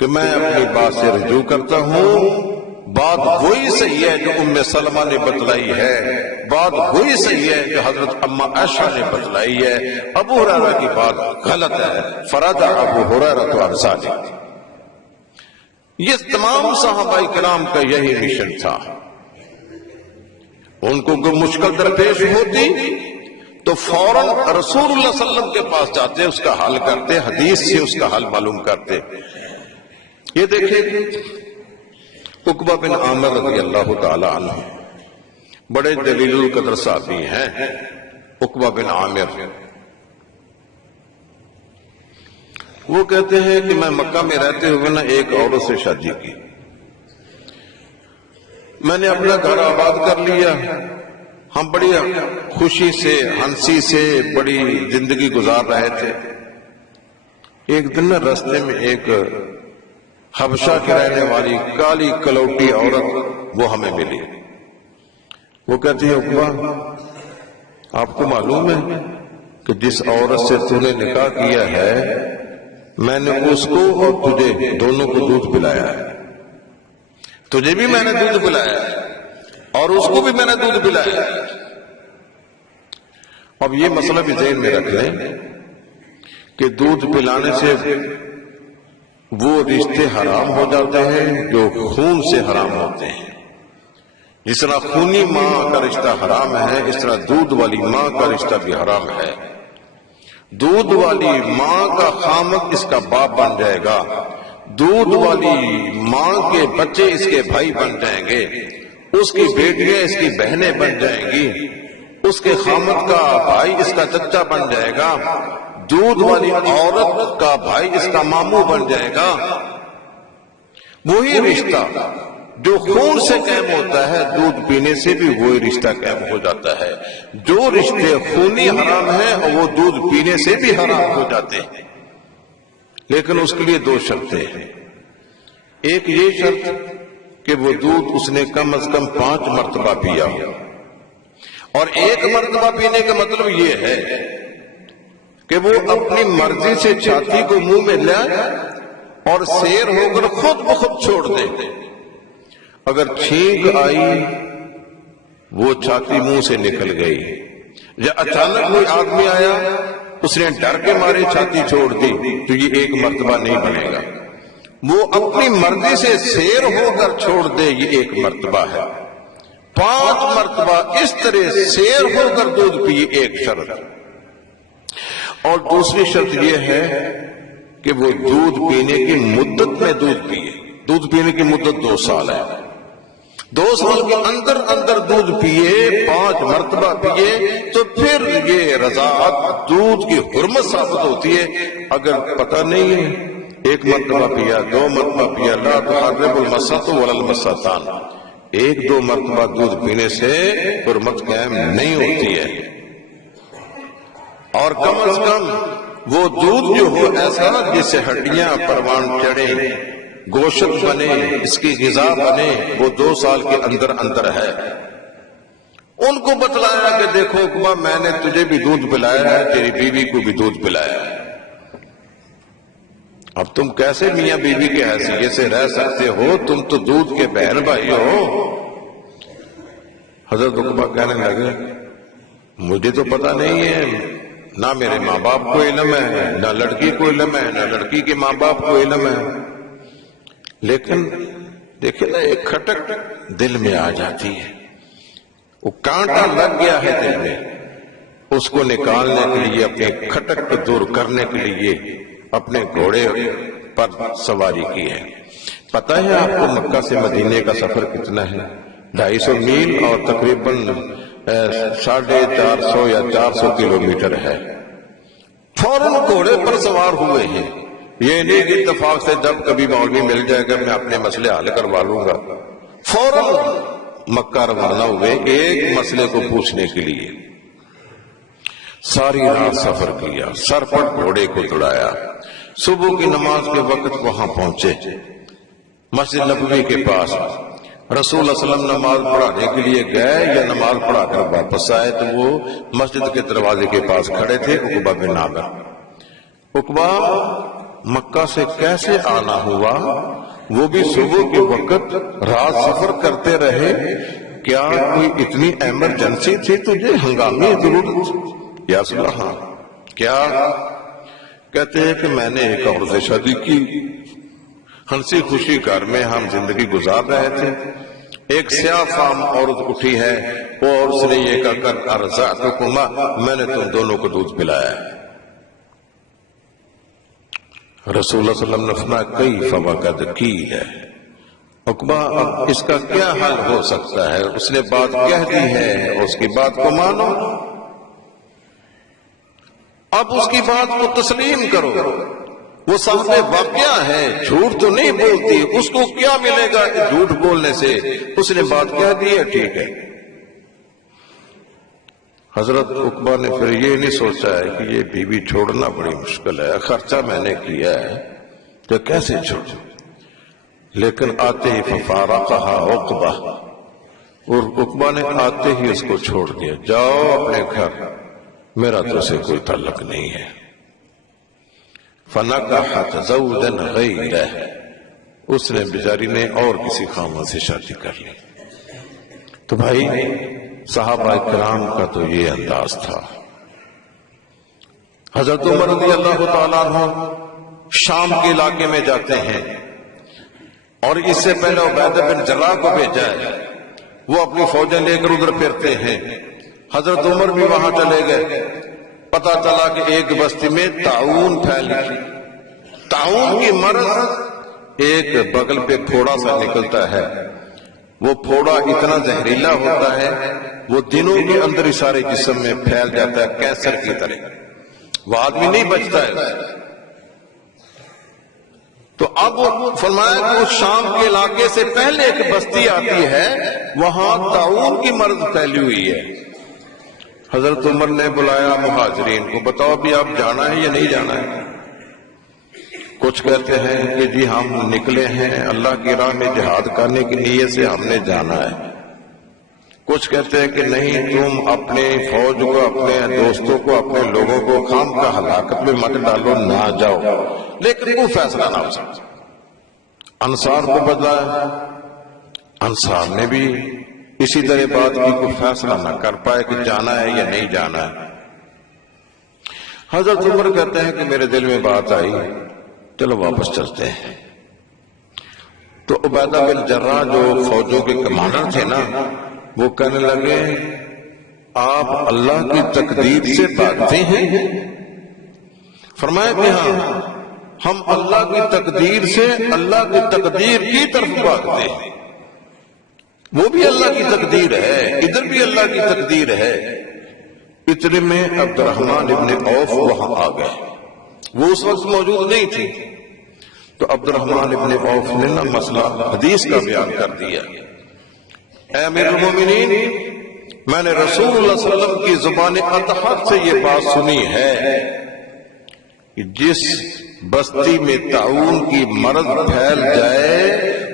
کہ میں اپنی بات سے رجوع کرتا ہوں، بات وہی صحیح ہے جو ام سلمہ نے بتلائی ہے، بات وہی صحیح ہے جو حضرت اما عائشہ نے بتلائی ہے، ابو ہریرہ کی بات غلط ہے۔ فرجع ابو ہریرہ عن ذلک، یہ تمام صحابہ کرام کا یہی مشن تھا۔ ان کو کوئی مشکل درپیش ہوتی تو فوراً رسول اللہ صلی اللہ علیہ وسلم کے پاس جاتے، اس کا حل کرتے، حدیث سے اس کا حل معلوم کرتے۔ یہ دیکھیں عقبہ بن عامر رضی اللہ تعالی عنہ بڑے جلیل القدر صحابی ہیں۔ عقبہ بن عامر وہ کہتے ہیں کہ میں مکہ میں رہتے ہوئے نہ ایک عورت سے شادی کی، میں نے اپنا گھر آباد کر لیا، ہم بڑی خوشی سے ہنسی سے بڑی زندگی گزار رہے تھے۔ ایک دن راستے میں ایک حبشہ کی رہنے والی کالی کلوٹی عورت وہ ہمیں ملی۔ وہ کہتی ہے عقبہ آپ کو معلوم ہے کہ جس عورت سے تو نے نکاح کیا ہے میں نے اس کو اور تجھے دونوں کو دودھ پلایا ہے، تجھے بھی میں نے دودھ پلایا ہے اور اس کو بھی میں نے دودھ پلایا ہے۔ اب یہ مسئلہ بھی ذہن میں رکھ لیں کہ دودھ پلانے سے وہ رشتے حرام ہو جاتے ہیں جو خون سے حرام ہوتے ہیں۔ جس طرح خونی ماں کا رشتہ حرام ہے، اس طرح دودھ والی ماں کا رشتہ بھی حرام ہے۔ دودھ والی ماں کا خامد اس کا باپ بن جائے گا، دودھ والی ماں کے بچے اس کے بھائی بن جائیں گے، اس کی بیٹیاں اس کی بہنیں بن جائیں گی، اس کے خامد کا بھائی اس کا چچا بن جائے گا، دودھ والی عورت کا بھائی اس کا ماموں بن جائے گا۔ وہی رشتہ جو خون سے قائم ہوتا ہے دودھ پینے سے بھی وہی رشتہ قائم ہو جاتا ہے۔ جو رشتے خونی حرام ہیں وہ دودھ پینے سے بھی حرام ہو جاتے ہیں، لیکن اس کے لیے دو شرطیں ہیں۔ ایک یہ شرط کہ وہ دودھ اس نے کم از کم 5 مرتبہ پیا ہو، اور 1 مرتبہ پینے کا مطلب یہ ہے کہ وہ اپنی مرضی سے چھاتی کو منہ میں لائے اور سیر ہو کر خود بخود چھوڑ دے۔ اگر چھینک آئی وہ چھاتی منہ سے نکل گئی، یا اچانک کوئی آدمی آیا اس نے ڈر کے مارے چھاتی چھوڑ دی تو یہ 1 مرتبہ نہیں بنے گا۔ وہ اپنی مرضی سے سیر ہو کر چھوڑ دے یہ 1 مرتبہ ہے۔ 5 مرتبہ اس طرح سیر ہو کر دودھ پیے، ایک شرط۔ اور دوسری شرط یہ ہے کہ وہ دودھ پینے کی مدت میں دودھ پیے۔ دودھ پینے کی مدت 2 سال ہے، 2 سال کے اندر اندر دودھ پیے، 5 مرتبہ پیے، تو پھر یہ رضاعت دودھ کی حرمت ثابت ہوتی ہے۔ اگر پتہ نہیں ہے 1 مرتبہ پیا، 2 مرتبہ پیا، لا تحرم المسۃ ولا المسۃان، 1-2 مرتبہ دودھ پینے سے حرمت قائم نہیں ہوتی ہے۔ اور کم از کم وہ دودھ جو ہو ایسا جس سے ہڈیاں پروان چڑھے، گوشت بنے، اس کی غذا بنے، وہ 2 سال کے اندر اندر ہے۔ ان کو بتلایا کہ دیکھو عقبہ میں نے تجھے بھی دودھ پلایا ہے، تیری بیوی کو بھی دودھ پلایا ہے۔ اب تم کیسے میاں بیوی کے حیثیت سے رہ سکتے ہو؟ تم تو دودھ کے بہن بھائی ہو۔ حضرت عقبہ کہنے لگے مجھے تو پتہ نہیں ہے، نہ میرے ماں باپ کو علم ہے، نہ لڑکی کو علم ہے، نہ لڑکی کے ماں باپ کو علم ہے، لیکن دیکھیں نا ایک کھٹک دل میں آ جاتی ہے، وہ کانٹا لگ گیا ہے دل میں، اس کو نکالنے کے لیے، اپنے کھٹک کو دور کرنے کے لیے اپنے گھوڑے پر سواری کی ہے۔ پتہ ہے آپ کو مکہ سے مدینے کا سفر کتنا ہے؟ 250 میل اور تقریباً 450 یا 400 کلومیٹر ہے۔ فوراً گھوڑے پر سوار ہوئے ہیں، یہ نہیں کہ اتفاق سے جب کبھی مولوی مل جائے گا میں اپنے مسئلے حل کروا لوں گا، فوراً مکہ روانہ ہوئے ایک مسئلے کو پوچھنے کے لیے۔ ساری رات سفر کیا، سر پر گھوڑے کو دوڑایا، صبح کی نماز کے وقت وہاں پہنچے مسجد نبوی کے پاس۔ رسول اللہ صلی اللہ علیہ وسلم نماز پڑھانے کے لیے گئے یا نماز پڑھا کر واپس آئے تو وہ مسجد کے دروازے کے پاس کھڑے تھے عقبہ بن عامر۔ عقبہ مکہ سے کیسے آنا ہوا؟ وہ بھی صبح کے وقت، رات سفر کرتے رہے، کیا کوئی اتنی ایمرجنسی تھی تجھے، ہنگامی ضرورت؟ یا رسول اللہ ہاں۔ کیا؟ کہتے ہیں کہ میں نے ایک عورت سے شادی کی، ہنسی خوشی گھر میں ہم زندگی گزار رہے تھے، ایک سیاہ فام عورت اٹھی ہے اور اس نے یہ کہا کر ارزاقکما، میں نے تم دونوں کو دودھ پلایا ہے۔ رسول اللہ صلی اللہ علیہ وسلم نے فرمایا کیف وقد قیل ہے، عقبہ اب اس کا کیا حل ہو سکتا ہے؟ اس نے بات کہہ دی ہے، اس کی بات کو مانو، اب اس کی بات کو تسلیم کرو، وہ صاحب واقعہ ہے، جھوٹ تو نہیں بولتی، اس کو کیا ملے گا جھوٹ بولنے سے؟ اس نے بات کہہ دی ہے، ٹھیک ہے۔ حضرت عقبہ نے پھر یہ نہیں سوچا ہے کہ یہ بیوی چھوڑنا بڑی مشکل ہے، خرچہ میں نے کیا ہے تو کیسے چھوڑوں، لیکن آتے ہی ففارقہا عقبہ، اور عقبہ نے آتے ہی اس کو چھوڑ دیا، جاؤ اپنے گھر، میرا تو سے کوئی تعلق نہیں ہے۔ فَنَكَحَتْ زَوْجًا غَيْرَهُ، اس نے بیچاری نے اور کسی خاوند سے شادی کر لی۔ تو بھائی صحابہ کرام کا تو یہ انداز تھا۔ حضرت عمر رضی اللہ تعالیٰ عنہ شام کے علاقے میں جاتے ہیں، اور اس سے پہلے عبیدہ بن جراح کو بھیجا ہے، وہ اپنی فوجیں لے کر ادھر پھرتے ہیں۔ حضرت عمر بھی وہاں چلے گئے، پتا چلا کہ ایک بستی میں طاعون پھیل گئی۔ طاعون کی مرض ایک بغل پہ پھوڑا سا نکلتا ہے، وہ پھوڑا اتنا زہریلا ہوتا ہے وہ دنوں کے اندر ہی سارے جسم میں پھیل جاتا ہے، کینسر کی طرح، وہ آدمی نہیں بچتا ہے۔ تو اب فرمایا کہ اس شام کے علاقے سے پہلے ایک بستی آتی ہے، وہاں طاعون کی مرض پھیلی ہوئی ہے۔ حضرت عمر نے بلایا مہاجرین کو، بتاؤ بھی آپ جانا ہے یا نہیں جانا ہے؟ کچھ کہتے ہیں کہ جی ہم نکلے ہیں اللہ کی راہ میں جہاد کرنے کی نیت سے، ہم نے جانا ہے۔ کچھ کہتے ہیں کہ نہیں، تم اپنے فوج کو، اپنے دوستوں کو، اپنے لوگوں کو خام کا ہلاکت میں مت ڈالو، نہ جاؤ، لیکن کوئی فیصلہ نہ ہو سکتا۔ انصار کو بدلایا، انصار نے بھی اسی طرح بات کی، کوئی فیصلہ نہ کر پائے کہ جانا ہے یا نہیں جانا ہے۔ حضرت عمر کہتے ہیں کہ میرے دل میں بات آئی، چلو واپس چلتے ہیں۔ تو عبیدہ بن جراح جو فوجوں کے کمانڈر تھے نا، وہ کہنے لگے آپ اللہ کی تقدیر سے بھاگتے ہیں؟ فرمایا کہ ہاں، ہم اللہ کی تقدیر سے اللہ کی تقدیر کی طرف بھاگتے ہیں، وہ بھی اللہ کی تقدیر ہے، ادھر بھی اللہ کی تقدیر ہے۔ اتنے میں عبد الرحمن ابن عوف وہاں آ گئے، وہ اس وقت موجود نہیں تھی، تو عبد الرحمن ابن عوف نے نا مسئلہ حدیث کا بیان کر دیا۔ اے امیر المومنین، میں نے رسول اللہ صلی اللہ علیہ وسلم کی زبان اطہر سے یہ بات سنی ہے کہ جس بستی میں طاعون کی مرض پھیل جائے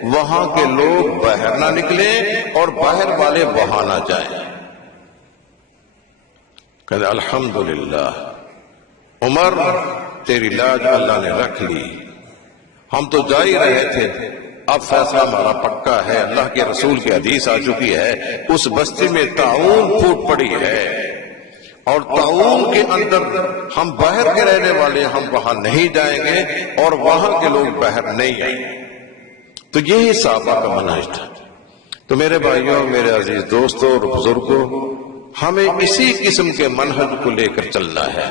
وہاں کے لوگ باہر نہ نکلیں اور باہر والے وہاں نہ جائیں۔ کہتے الحمدللہ عمر، تیری لاج اللہ نے رکھ لی، ہم تو جا ہی رہے تھے، اب فیصلہ ہمارا پکا ہے، اللہ کے رسول کی حدیث آ چکی ہے، اس بستی میں طاعون پھوٹ پڑی ہے اور طاعون کے اندر ہم باہر کے رہنے والے ہم وہاں نہیں جائیں گے اور وہاں کے لوگ باہر نہیں آئیں گے۔ تو یہی صحابہ کا منہج تھا۔ تو میرے بھائیوں، میرے عزیز دوستوں اور بزرگوں، ہمیں اسی قسم کے منہج کو لے کر چلنا ہے۔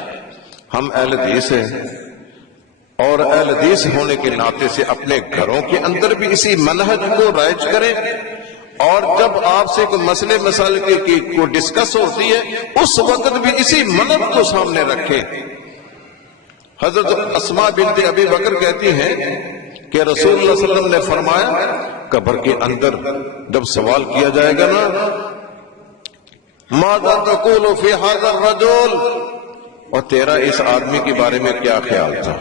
ہم اہل حدیث ہیں اور اہل حدیث ہونے کے ناطے سے اپنے گھروں کے اندر بھی اسی منہج کو رائج کریں، اور جب آپ سے کوئی مسئلے مسائل کی کو ڈسکس ہوتی ہے اس وقت بھی اسی منہج کو سامنے رکھیں۔ حضرت اسماء بنت ابی بکر کہتی ہیں کہ رسول اللہ صلی اللہ علیہ وسلم نے فرمایا، قبر کے اندر جب سوال کیا جائے گا نا، ماذا تقول فی ھذا الرجل، اور تیرا اس آدمی کے بارے میں کیا خیال تھا،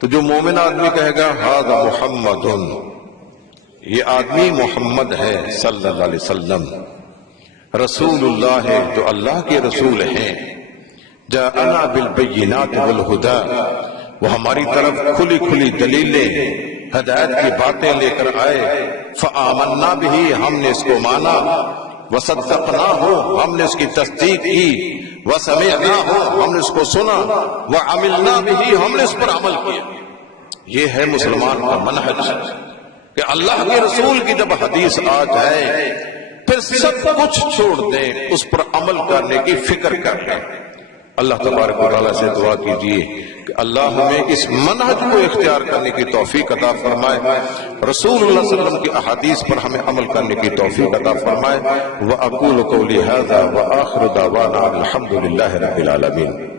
تو جو مومن آدمی کہے گا ھذا محمد، یہ آدمی محمد ہے صلی اللہ علیہ وسلم، رسول اللہ ہے، جو اللہ کے رسول ہیں، جاءنا بالبینات والہدی، وہ ہماری طرف کھلی کھلی دلیلیں، ہدایت کی باتیں لے کر آئے، فآمنا بہ، ہم نے اس کو مانا، وصدقناہ، ہم نے اس کی تصدیق کی، وسمعناہ، ہم نے اس کو سنا، وعملنا بہ، ہم نے اس پر عمل کیا۔ یہ ہے مسلمان کا منہج کہ اللہ کے رسول کی جب حدیث آ جائے پھر سب کچھ چھوڑ دیں، اس پر عمل کرنے کی فکر کر لیں۔ اللہ تبارک و تعالیٰ سے دعا کیجیے کہ اللہ ہمیں اس منہج کو اختیار کرنے کی توفیق عطا فرمائے، رسول اللہ صلی اللہ علیہ وسلم کی احادیث پر ہمیں عمل کرنے کی توفیق عطا فرمائے۔ وَأَقُولُ قَوْلِي هَذَا وَآخِرُ دَعْوَانَا الْحَمْدُ لِلَّهِ رَبِّ الْعَالَمِينَ۔